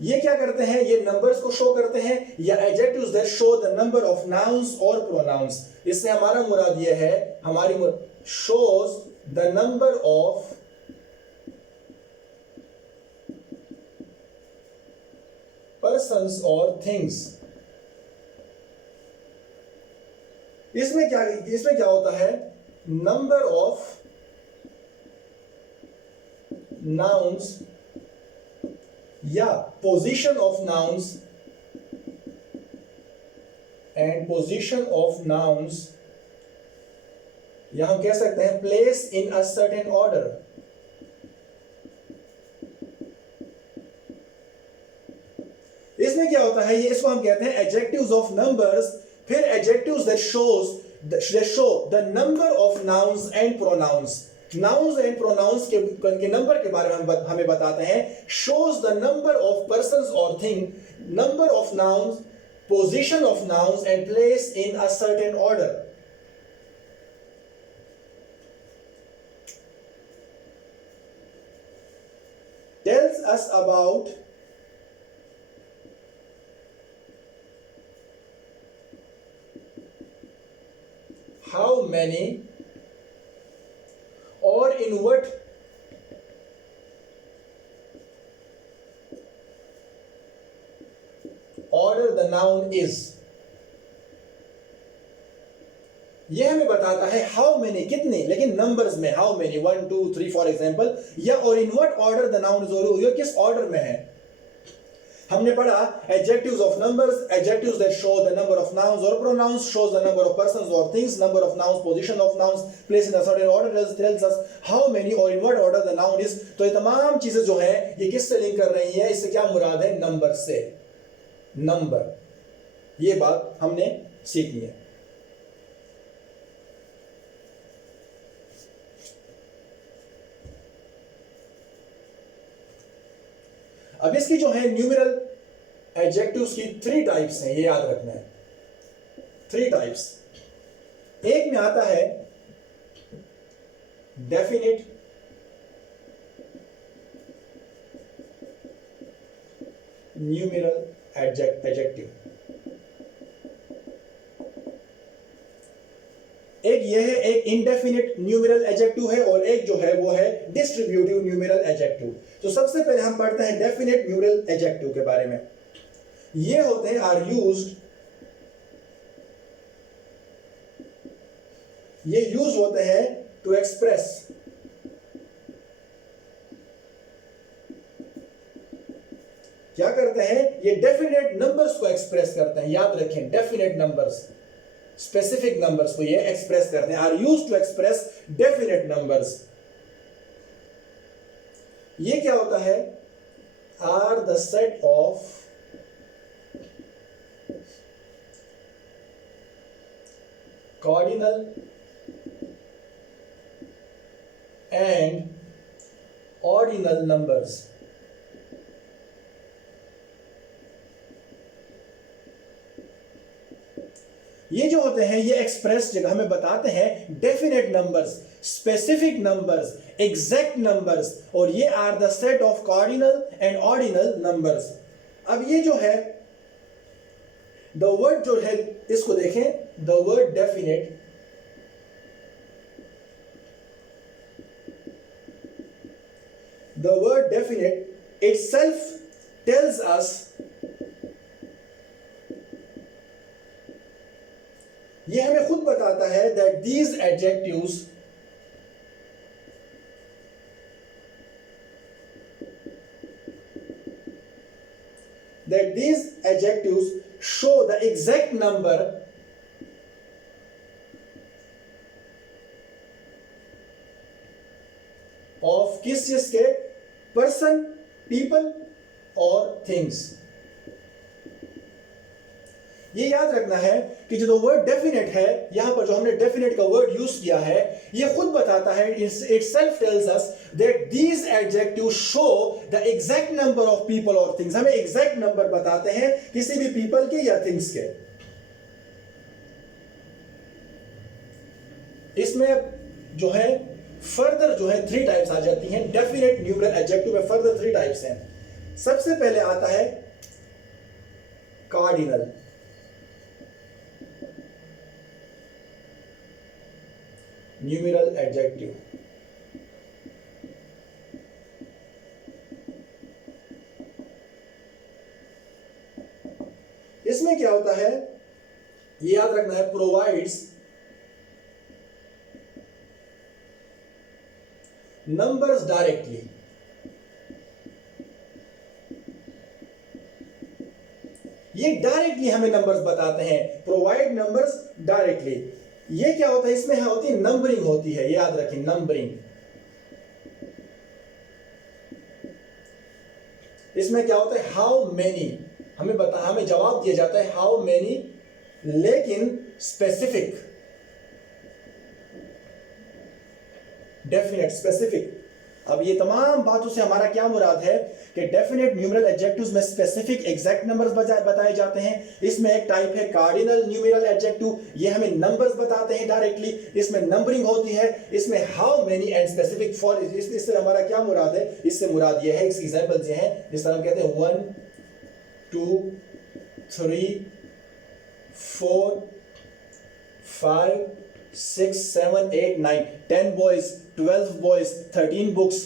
ये क्या करते हैं, ये नंबर्स को शो करते हैं, या adjectives that show the number of nouns और प्रोनाउंस। इससे हमारा मुराद ये है, हमारी shows the number of persons or things। इसमें क्या होता है, नंबर ऑफ nouns या position of nouns and position of nouns, या हम कह सकते हैं place in a certain order. इसमें क्या होता है, ये इसको हम कहते हैं एडजेक्टिव्स ऑफ नंबर्स, फिर adjectives that show the number of nouns and pronouns. Nouns and pronouns के नंबर के बारे में हमें बताते हैं। Shows the number of persons और thing, number of nouns, position of nouns and place in a certain order. Tells us about how many or in what order the noun is। यह हमें बताता है हाउ मेनी कितने, लेकिन numbers में how many 1 2 3 for example, या और in what order the noun is, और ये किस ऑर्डर में है। हमने पढ़ा adjectives of numbers, adjectives that show the number of nouns और pronouns, shows the number of persons और things, number of nouns, position of nouns, place in a certain order, tells us how many और in what order the noun is. तो ये तमाम चीजें जो है ये किससे लिंक कर रही है, इससे क्या मुराद है, नंबर से। नंबर, ये बात हमने सीखनी है। अब इसकी जो है न्यूमेरल एडजेक्टिव्स की 3 टाइप्स हैं, ये याद रखना है। 3 टाइप्स। एक में आता है डेफिनिट, न्यूमेरल एडजेक्टिव। एक ये है, एक इंडेफिनिट न्यूमेरल एडजेक्टिव है, और एक जो है वो है डिस्ट्रीब्यूटिव न्यूमेरल एडजेक्टिव। तो सबसे पहले हम पढ़ते हैं डेफिनिट न्यूमेरल एडजेक्टिव के बारे में। ये होते हैं आर यूज्ड, ये यूज होते हैं टू एक्सप्रेस क्या करते हैं, ये डेफिनेट नंबर्स को एक्सप्रेस करते हैं। याद रखें, डेफिनेट नंबर्स, स्पेसिफिक नंबर्स को ये एक्सप्रेस करते हैं। Are used to express definite numbers. ये क्या होता है, are the set of cardinal and ordinal numbers। ये जो होते हैं ये एक्सप्रेस जगह हमें बताते हैं definite numbers, specific numbers, exact numbers, और ये are the set of cardinal and ordinal numbers. अब ये जो है द वर्ड जो है, इसको देखें, the word definite, the word definite itself tells us, ये हमें खुद बताता है that these adjectives show the exact number of किस चीज के, पर्सन, पीपल और थिंग्स। ये याद रखना है कि जो वर्ड डेफिनेट है, यहां पर जो हमने डेफिनेट का वर्ड यूज किया है, ये खुद बताता है, itself tells us that these adjectives show the exact number of people or things। हमें एग्जैक्ट नंबर बताते हैं किसी भी पीपल के या थिंग्स के। इसमें जो है फर्दर जो है 3 टाइप्स आ जाती हैं। डेफिनेट न्यूमेरल एडजेक्टिव में फर्दर 3 टाइप्स हैं। सबसे पहले आता है कार्डिनल, न्यूमेरल एडजेक्टिव। इसमें क्या होता है, ये याद रखना है, प्रोवाइड्स नंबर्स डायरेक्टली। ये डायरेक्टली हमें नंबर्स बताते हैं, प्रोवाइड नंबर्स डायरेक्टली। ये क्या होता है, इसमें होती है नंबरिंग होती है, याद रखें, नंबरिंग। इसमें क्या होता है, हाउ मेनी, हमें जवाब दिया जाता है हाउ मेनी, लेकिन स्पेसिफिक, डेफिनेट, स्पेसिफिक। अब ये तमाम बातों से हमारा क्या मुराद है कि डेफिनेट न्यूमेरल एडजेक्टिव्स में स्पेसिफिक एग्जैक्ट नंबर्स बताए जाते हैं। इसमें एक टाइप है कार्डिनल न्यूमेरल एडजेक्टिव, ये हमें नंबर्स बताते हैं डायरेक्टली, इसमें नंबरिंग होती है। इसमें how many and specific for, इससे हमारा क्या मुराद है? इससे मुराद ये है, इसकी एग्जांपल्स ये हैं, जिस तरह हम कहते हैं 1 2 3 4 5 6 7 8 9 10 boys 12 boys 13 books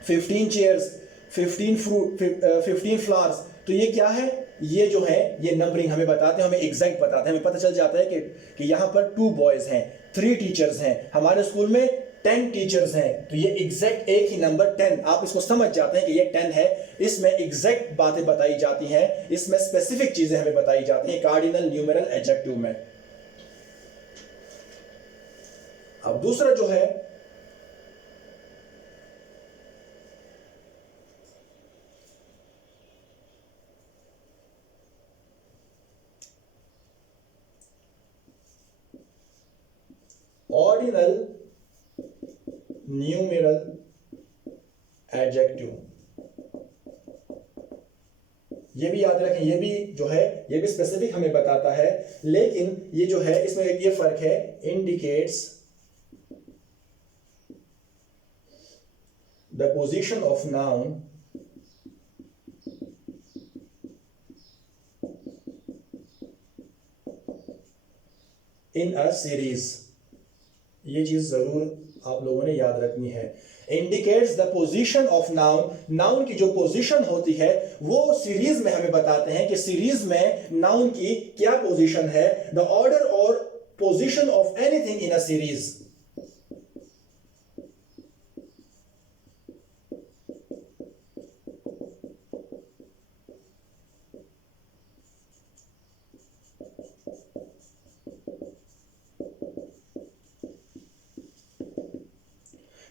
15 chairs 15 fruit 15 flowers। तो ये क्या है? ये जो है ये नंबरिंग हमें बताते हैं, हमें एग्जैक्ट बताते हैं। हमें पता चल जाता है कि यहाँ पर 2 बॉयज हैं, 3 टीचर्स हैं, हमारे स्कूल में 10 टीचर्स हैं। तो ये एग्जैक्ट एक ही नंबर 10, आप इसको समझ जाते हैं कि ये 10 है। इसमें एग्जैक्ट बातें बताई जाती हैं, इसमें स्पेसिफिक चीजें हमें बताई जाती हैं कार्डिनल न्यूमेरल एडजेक्टिव में। अब दूसरा जो है ऑर्डिनल न्यूमेरल एडजेक्टिव, ये भी याद रखें, ये भी जो है ये भी स्पेसिफिक हमें बताता है, लेकिन ये जो है इसमें एक ये फर्क है, indicates the position of noun in a series। ये चीज जरूर आप लोगों ने याद रखनी है। Indicates the position of noun, noun की जो पोजीशन होती है वो सीरीज में हमें बताते हैं कि सीरीज में नाउन की क्या पोजीशन है। द ऑर्डर और position of anything in a series.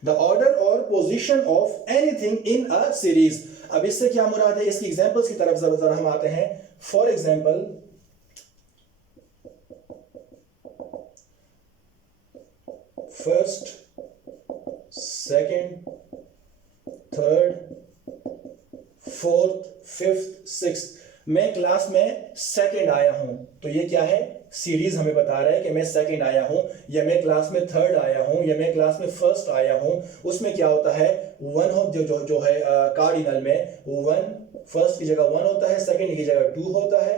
The order और position of anything in a series. अब इससे क्या मुराद है? इसकी एग्जांपल्स की तरफ जरा हम आते हैं। For example, first, second, third, fourth, fifth, sixth. मैं क्लास में सेकंड आया हूं, तो ये क्या है? सीरीज हमें बता रहा है कि मैं सेकंड आया हूं, या मैं क्लास में थर्ड आया हूं, या मैं क्लास में फर्स्ट आया हूं। उसमें क्या होता है? वन हो जो है कार्डिनल में वन, फर्स्ट की जगह 1 होता है, सेकंड की जगह 2 होता है,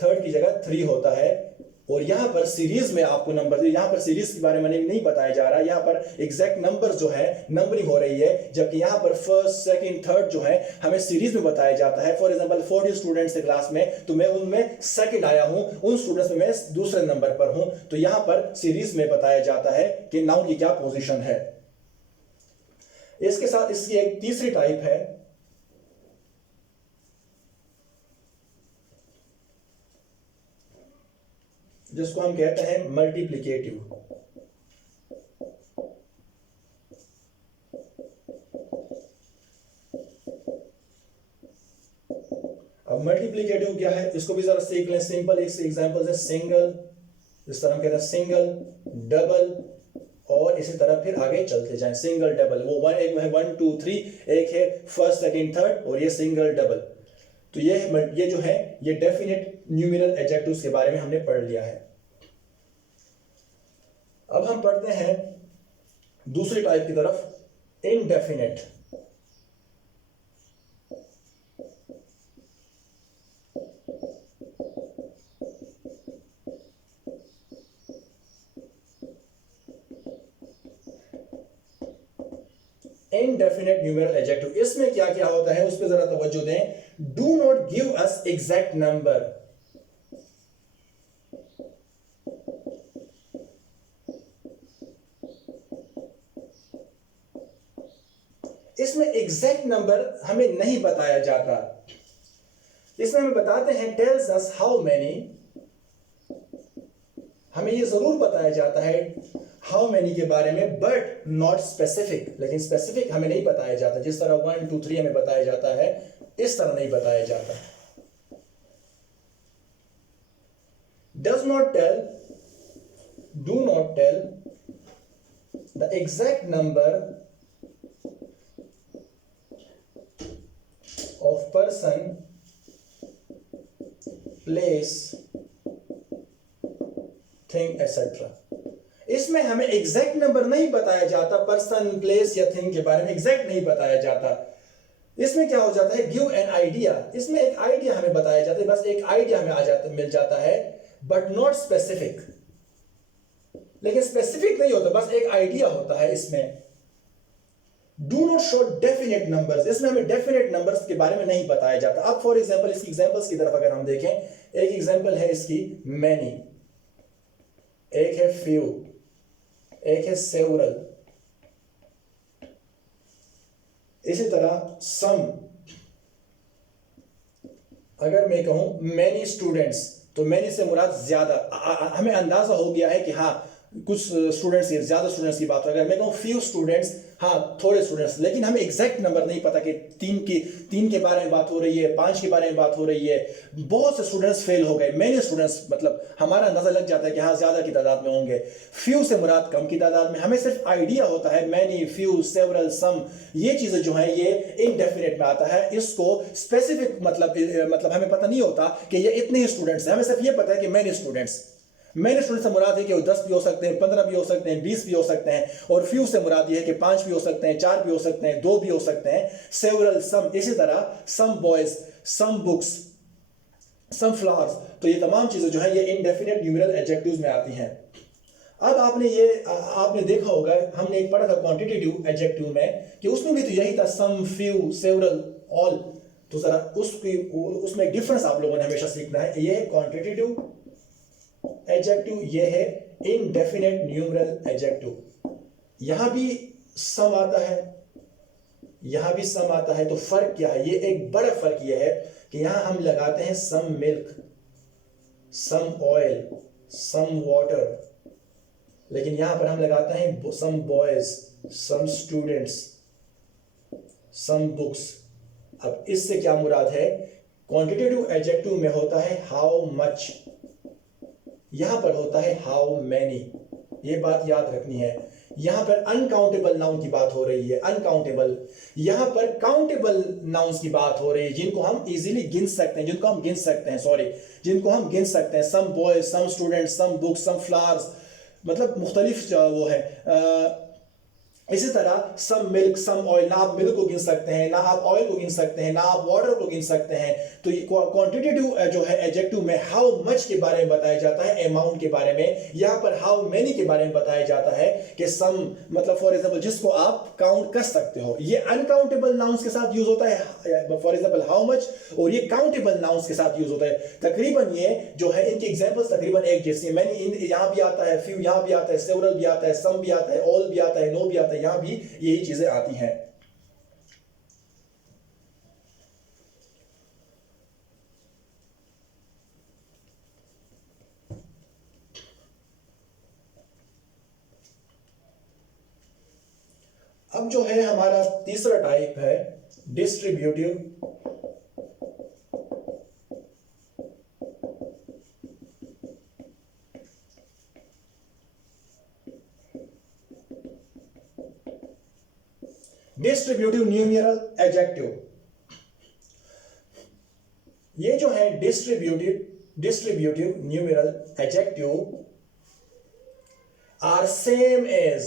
थर्ड की जगह 3 होता है। और यहां पर सीरीज में आपको नंबर, यहां पर सीरीज के बारे में नहीं बताया जा रहा, यहां पर एग्जैक्ट नंबर जो है नंबरिंग हो रही है, जबकि यहां पर फर्स्ट, सेकंड, थर्ड जो है हमें सीरीज में बताया जाता है। फॉर एग्जांपल 40 स्टूडेंट्स है क्लास में, तो मैं उनमें सेकंड आया हूं, उन स्टूडेंट्स में मैं दूसरे नंबर पर हूं। तो यहां पर सीरीज में बताया जाता है कि नाउन की क्या पोजीशन है। इसके साथ इसकी एक तीसरी टाइप है, जिसको हम कहते हैं मल्टीप्लिकेटिव। अब मल्टीप्लिकेटिव क्या है इसको भी जरा सीख लें। सिंपल एक एग्जांपल है सिंगल, जिस तरह हम कहते हैं सिंगल, डबल, और इसी तरह फिर आगे चलते जाएं। सिंगल, डबल, वो वन एक है 1 2 3, एक है फर्स्ट, सेकंड, थर्ड, और ये सिंगल, डबल। तो ये जो है ये डेफिनेट न्यूमेरल एडजेक्टिव्स के बारे में हमने पढ़ लिया है। अब हम पढ़ते हैं दूसरी टाइप की तरफ, इनडेफिनेट। इनडेफिनेट न्यूमेरल एडजेक्टिव, इसमें क्या क्या होता है उस पर जरा तवज्जो दें। Do not give us exact number. इसमें एग्जैक्ट नंबर हमें नहीं बताया जाता। इसमें हमें बताते हैं टेल्स अस हाउ मेनी, हमें यह जरूर बताया जाता है हाउ मेनी के बारे में, बट नॉट स्पेसिफिक। लेकिन स्पेसिफिक हमें नहीं बताया जाता। जिस तरह 1 2 3 हमें बताया जाता है, इस तरह नहीं बताया जाता। does not tell, do not tell the exact number of person, place, thing, etc. इसमें हमें एग्जैक्ट नंबर नहीं बताया जाता, पर्सन, प्लेस या थिंग के बारे में एग्जैक्ट नहीं बताया जाता। इसमें क्या हो जाता है, गिव एन आइडिया, इसमें एक आइडिया हमें बताया जाता है, बस एक आइडिया हमें आ जाता, मिल जाता है, बट नॉट स्पेसिफिक। लेकिन स्पेसिफिक नहीं होता, बस एक आइडिया होता है इसमें। Do not show definite numbers, इसमें हमें डेफिनेट नंबर्स के बारे में नहीं बताया जाता। अब फॉर एग्जांपल इसकी एग्जांपल्स की तरफ अगर हम देखें, एक एग्जांपल है इसकी मैनी, एक है फ्यू, एक है सेवरल, इसी तरह सम। अगर मैं कहूं मैनी स्टूडेंट्स, तो मैनी से मुराद ज्यादा, हमें अंदाजा हो गया है कि हाँ कुछ स्टूडेंट्स, ज्यादा स्टूडेंट्स की बात हो। अगर मैं कहूं फ्यू स्टूडेंट्स, हाँ थोड़े स्टूडेंट्स, लेकिन हमें एग्जैक्ट नंबर नहीं पता कि तीन के बारे में बात हो रही है, 5 के बारे में बात हो रही है, बहुत से स्टूडेंट्स फेल हो गए, मैनी स्टूडेंट्स, मतलब हमारा अंदाजा लग जाता है कि हाँ ज्यादा की तादाद में होंगे। फ्यू से मुराद कम की तादाद में, हमें सिर्फ आइडिया होता है। मैनी, फ्यू, सेवरल, सम, ये चीजें जो है ये इनडेफिनेट में आता है। इसको स्पेसिफिक मतलब हमें पता नहीं होता कि ये इतने ही स्टूडेंट्स हैं, हमें सिर्फ ये पता है कि मैनी स्टूडेंट्स। मैंने स्टूडेंट से मुराद है कि वो 10 भी हो सकते हैं, 15 भी हो सकते हैं, 20 भी हो सकते हैं। और फ्यू से मुराद ये है कि 5 भी हो सकते हैं, 4 भी हो सकते हैं, 2 भी हो सकते हैं। सेवरल, सम, इसी तरह some boys, some books, some flowers. तो ये तमाम चीजें जो है ये इनडेफिनेट न्यूमेरल एडजेक्टिव्स में आती हैं। अब आपने देखा होगा, हमने एक पढ़ा था क्वांटिटेटिव एडजेक्टिव में कि उसमें भी तो यही था, सम, फ्यू, सेवरल, ऑल। तो जरा उसमें डिफरेंस आप लोगों ने हमेशा सीखना है। ये है क्वांटिटेटिव एडजेक्टिव, ये है इनडेफिनेट न्यूमेरल एडजेक्टिव। यहां भी सम आता है, यहां भी सम आता है। तो फर्क क्या है, ये एक बड़ा फर्क ये है कि यहां हम लगाते हैं some milk, some oil, some water, लेकिन यहां पर हम लगाते हैं some boys, some students, some books. अब इससे क्या मुराद है, क्वांटिटेटिव एडजेक्टिव में होता है हाउ मच, यहां पर होता है हाउ मैनी। ये बात याद रखनी है। यहां पर अनकाउंटेबल नाउन की बात हो रही है, अनकाउंटेबल। यहां पर काउंटेबल नाउन्स की बात हो रही है, जिनको हम इजीली गिन सकते हैं, जिनको हम गिन सकते हैं। Some boys, some student, some books, some flowers, मतलब मुख्तलिफ वो है। इसी तरह सम मिल्क, सम ऑयल, ना आप मिल्क को गिन सकते हैं, ना आप ऑयल को गिन सकते हैं, ना आप वाटर को गिन सकते हैं। तो क्वांटिटेटिव जो है एडजेक्टिव में हाउ मच के बारे में बताया जाता है, अमाउंट के बारे में। यहाँ पर हाउ मेनी के बारे में बताया जाता है कि सम, मतलब फॉर एग्जांपल जिसको आप काउंट कर सकते हो। ये अनकाउंटेबल नाउन्स के साथ यूज होता है, फॉर एग्जांपल हाउ मच, और ये काउंटेबल नाउन्स के साथ यूज होता है। तकरीबन ये जो है इनकी एग्जांपल्स तकरीबन एक जैसी है। मैनी यहाँ भी आता है, फ्यू यहाँ भी आता है, सेवरल भी आता है, सम भी आता है, ऑल भी आता है, नो भी आता है, यहां भी यही चीजें आती हैं। अब जो है हमारा तीसरा टाइप है डिस्ट्रीब्यूटिव न्यूमेरल एडजेक्टिव। ये जो है distributive numeral adjective are same as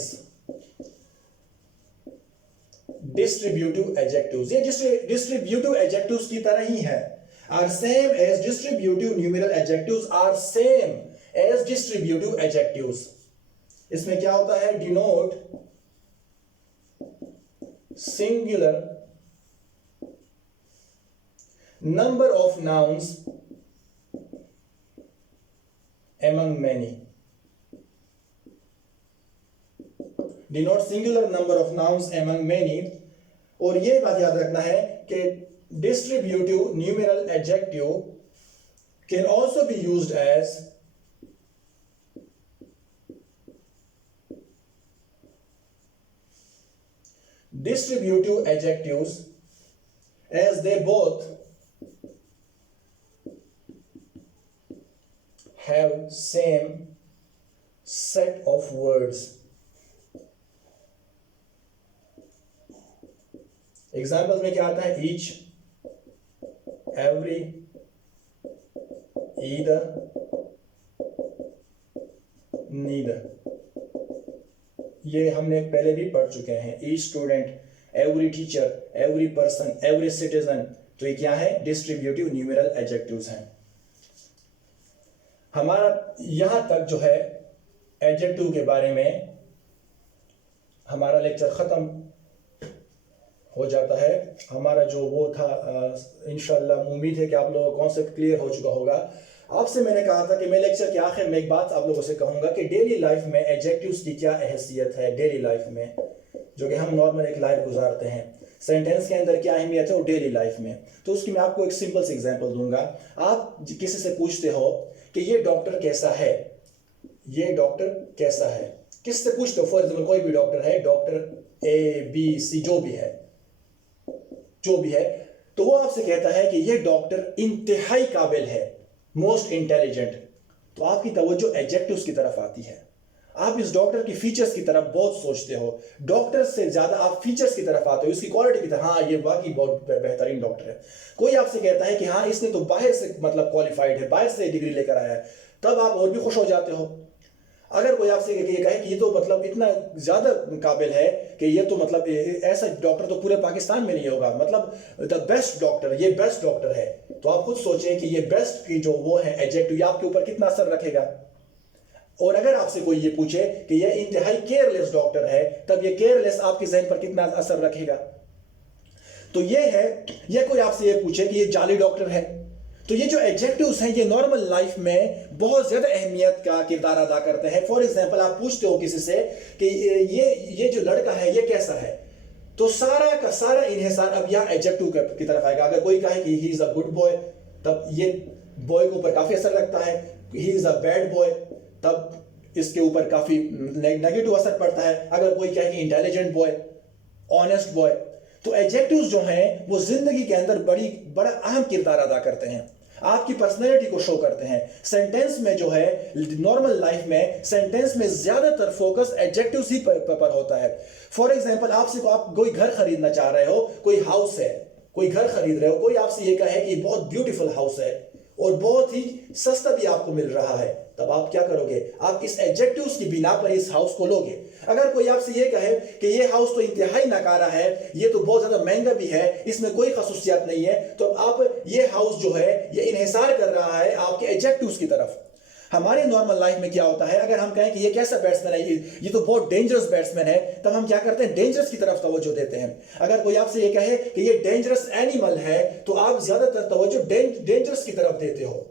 distributive adjectives. ये डिस्ट्रीब्यूटिव एडजेक्टिव्स की तरह ही है। Are same as distributive numeral adjectives are same as distributive adjectives. इसमें क्या होता है, denote singular number of nouns among many, denote singular number of nouns among many। और ये बात याद रखना है कि distributive numeral adjective can also be used as distributive adjectives as they both have same set of words. Examples में क्या आता है? each, every, either, neither. ये हमने पहले भी पढ़ चुके हैं. each student, every teacher, every person, every citizen. तो ये क्या है? डिस्ट्रीब्यूटिव न्यूमेरल एडजेक्टिव्स हैं. हमारा यहां तक जो है एडजेक्टिव के बारे में हमारा लेक्चर खत्म हो जाता है. हमारा जो वो था इंशाल्लाह उम्मीद है कि आप लोगों को कॉन्सेप्ट क्लियर हो चुका होगा. आपसे मैंने कहा था कि मैं लेक्चर के आखिर में एक बात आप लोगों से कहूंगा कि डेली लाइफ में एडजेक्टिव्स की क्या अहमियत है डेली लाइफ में, जो कि हम नॉर्मल एक लाइफ गुजारते हैं. सेंटेंस के अंदर क्या अहमियत है और डेली लाइफ में. तो उसकी मैं आपको एक सिंपल सी एग्जांपल दूंगा. आप किसी से पूछते हो कि ये डॉक्टर कैसा है, ये डॉक्टर कैसा है, किससे पूछते हो? फॉर एग्जाम्पल कोई भी डॉक्टर है, डॉक्टर ए बी सी जो भी है, तो वो आपसे कहता है कि ये डॉक्टर इंतहाई काबिल है, मोस्ट इंटेलिजेंट. तो आपकी तवज्जो एडजेक्टिव्स की तरफ आती है. आप इस डॉक्टर की फीचर्स की तरफ बहुत सोचते हो, डॉक्टर से ज्यादा आप फीचर्स की तरफ आते हो, इसकी क्वालिटी की तरफ. हाँ ये वाकई बहुत बेहतरीन डॉक्टर है. कोई आपसे कहता है कि हाँ इसने तो बाहर से मतलब क्वालिफाइड है, बाहर से डिग्री लेकर आया है, तब आप और भी खुश हो जाते हो. अगर कोई आपसे ये कहे कि ये तो मतलब इतना ज्यादा काबिल है कि ये तो मतलब ऐसा डॉक्टर तो पूरे पाकिस्तान में नहीं होगा, मतलब द बेस्ट डॉक्टर, ये बेस्ट डॉक्टर है, तो आप खुद सोचें कि ये बेस्ट की जो वो है एडजेक्टिव आपके ऊपर कितना असर रखेगा. और अगर आपसे कोई ये पूछे कि ये इंतहाई केयरलेस डॉक्टर है, तब ये केयरलेस आपके ज़हन पर कितना असर रखेगा. तो ये है, ये कोई आपसे ये पूछे कि ये जाली डॉक्टर है, तो ये जो एडजेक्टिव्स हैं ये नॉर्मल लाइफ में बहुत ज्यादा अहमियत का किरदार अदा करते हैं. फॉर एग्जांपल आप पूछते हो किसी से कि ये जो लड़का है ये कैसा है, तो सारा का सारा इन्हिसार अब यहाँ एडजेक्टिव की तरफ आएगा. अगर कोई कहे कि he is a good boy, तब ये बॉय के ऊपर काफी असर रखता है. He is a bad boy, तब इसके ऊपर काफी नेगेटिव असर पड़ता है. अगर कोई कहे कि इंटेलिजेंट बॉय, ऑनेस्ट बॉय, तो एडजेक्टिव्स जो हैं वो जिंदगी के अंदर बड़ा अहम किरदार अदा करते हैं, आपकी पर्सनैलिटी को शो करते हैं. सेंटेंस में जो है नॉर्मल लाइफ में सेंटेंस में ज्यादातर फोकस एडजेक्टिव्स ही पर होता है. फॉर एग्जांपल आपसे आप कोई घर खरीदना चाह रहे हो, कोई हाउस है, कोई घर खरीद रहे हो, कोई आपसे ये कहे कि बहुत ब्यूटीफुल हाउस है और बहुत ही सस्ता भी आपको मिल रहा है, तब आप क्या करोगे? आप इस एडजेक्टिव्स की बिना पर इस हाउस को लोगे. अगर कोई आपसे ये कहे कि ये हाउस तो इंतहाई नकारा है, ये तो बहुत ज्यादा महंगा भी है, इसमें कोई खसूसियात नहीं है, तो आप ये हाउस जो है ये इन्हिसार कर रहा है आपके एडजेक्टिव्स की तरफ. हमारे नॉर्मल लाइफ में क्या होता है, अगर हम कहें कि ये कैसा बैट्समैन है, ये तो बहुत डेंजरस बैट्समैन है, तब हम क्या करते हैं? डेंजरस की तरफ तवज्जो देते हैं. अगर कोई आपसे ये कहे कि ये डेंजरस एनिमल है, तो आप ज्यादातर तवज्जो डेंजरस की तरफ देते हो.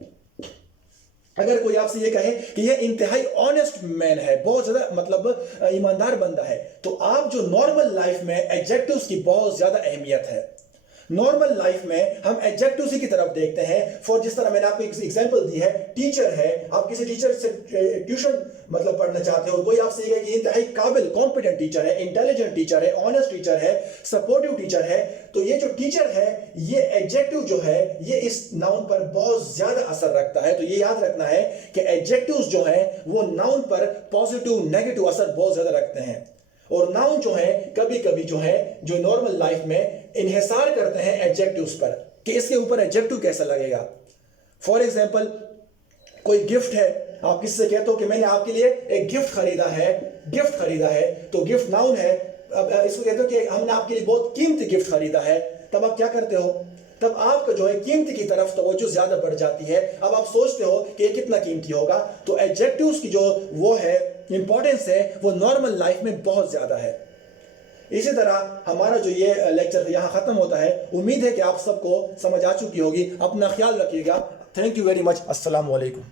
अगर कोई आपसे ये कहे कि ये इंतहाई ऑनेस्ट मैन है, बहुत ज्यादा मतलब ईमानदार बंदा है, तो आप जो नॉर्मल लाइफ में एडजेक्टिव्स की बहुत ज्यादा अहमियत है. नॉर्मल लाइफ में हम एडजेक्टिव्स की तरफ देखते हैं. फॉर जिस तरह मैंने आपको एक एग्जांपल दी है, टीचर है, आप किसी टीचर से ट्यूशन मतलब पढ़ना चाहते हो, कोई आपसे ये कहे कि इंतहाई काबिल कॉम्पिटेंट टीचर है, इंटेलिजेंट टीचर है, ऑनेस्ट टीचर है, सपोर्टिव टीचर है, तो ये जो टीचर है ये एडजेक्टिव जो है ये इस नाउन पर बहुत ज्यादा असर रखता है. तो ये याद रखना है कि एडजेक्टिव्स जो है वो नाउन पर पॉजिटिव नेगेटिव असर बहुत ज्यादा रखते हैं. और नाउन जो है कभी कभी जो है जो नॉर्मल लाइफ में इन्हिसार करते हैं एडजेक्टिव्स पर कि इसके ऊपर एडजेक्टिव कैसा लगेगा. फॉर एग्जांपल कोई गिफ्ट है, आप किसी से कहते हो कि मैंने आपके लिए एक गिफ्ट खरीदा है, तो गिफ्ट नाउन है. अब इसको कहते हो कि हमने आपके लिए बहुत कीमती गिफ्ट खरीदा है, तब आप क्या करते हो? तब आपका जो है कीमती की तरफ तवज्जो ज्यादा बढ़ जाती है. अब आप सोचते हो कि ये कितना कीमती होगा. तो एडजेक्टिव्स की जो वो है इंपॉर्टेंस है वो नॉर्मल लाइफ में बहुत ज्यादा है. इसी तरह हमारा जो ये लेक्चर यहाँ खत्म होता है. उम्मीद है कि आप सबको समझ आ चुकी होगी. अपना ख्याल रखिएगा. Thank you very much. अस्सलाम वालेकुम.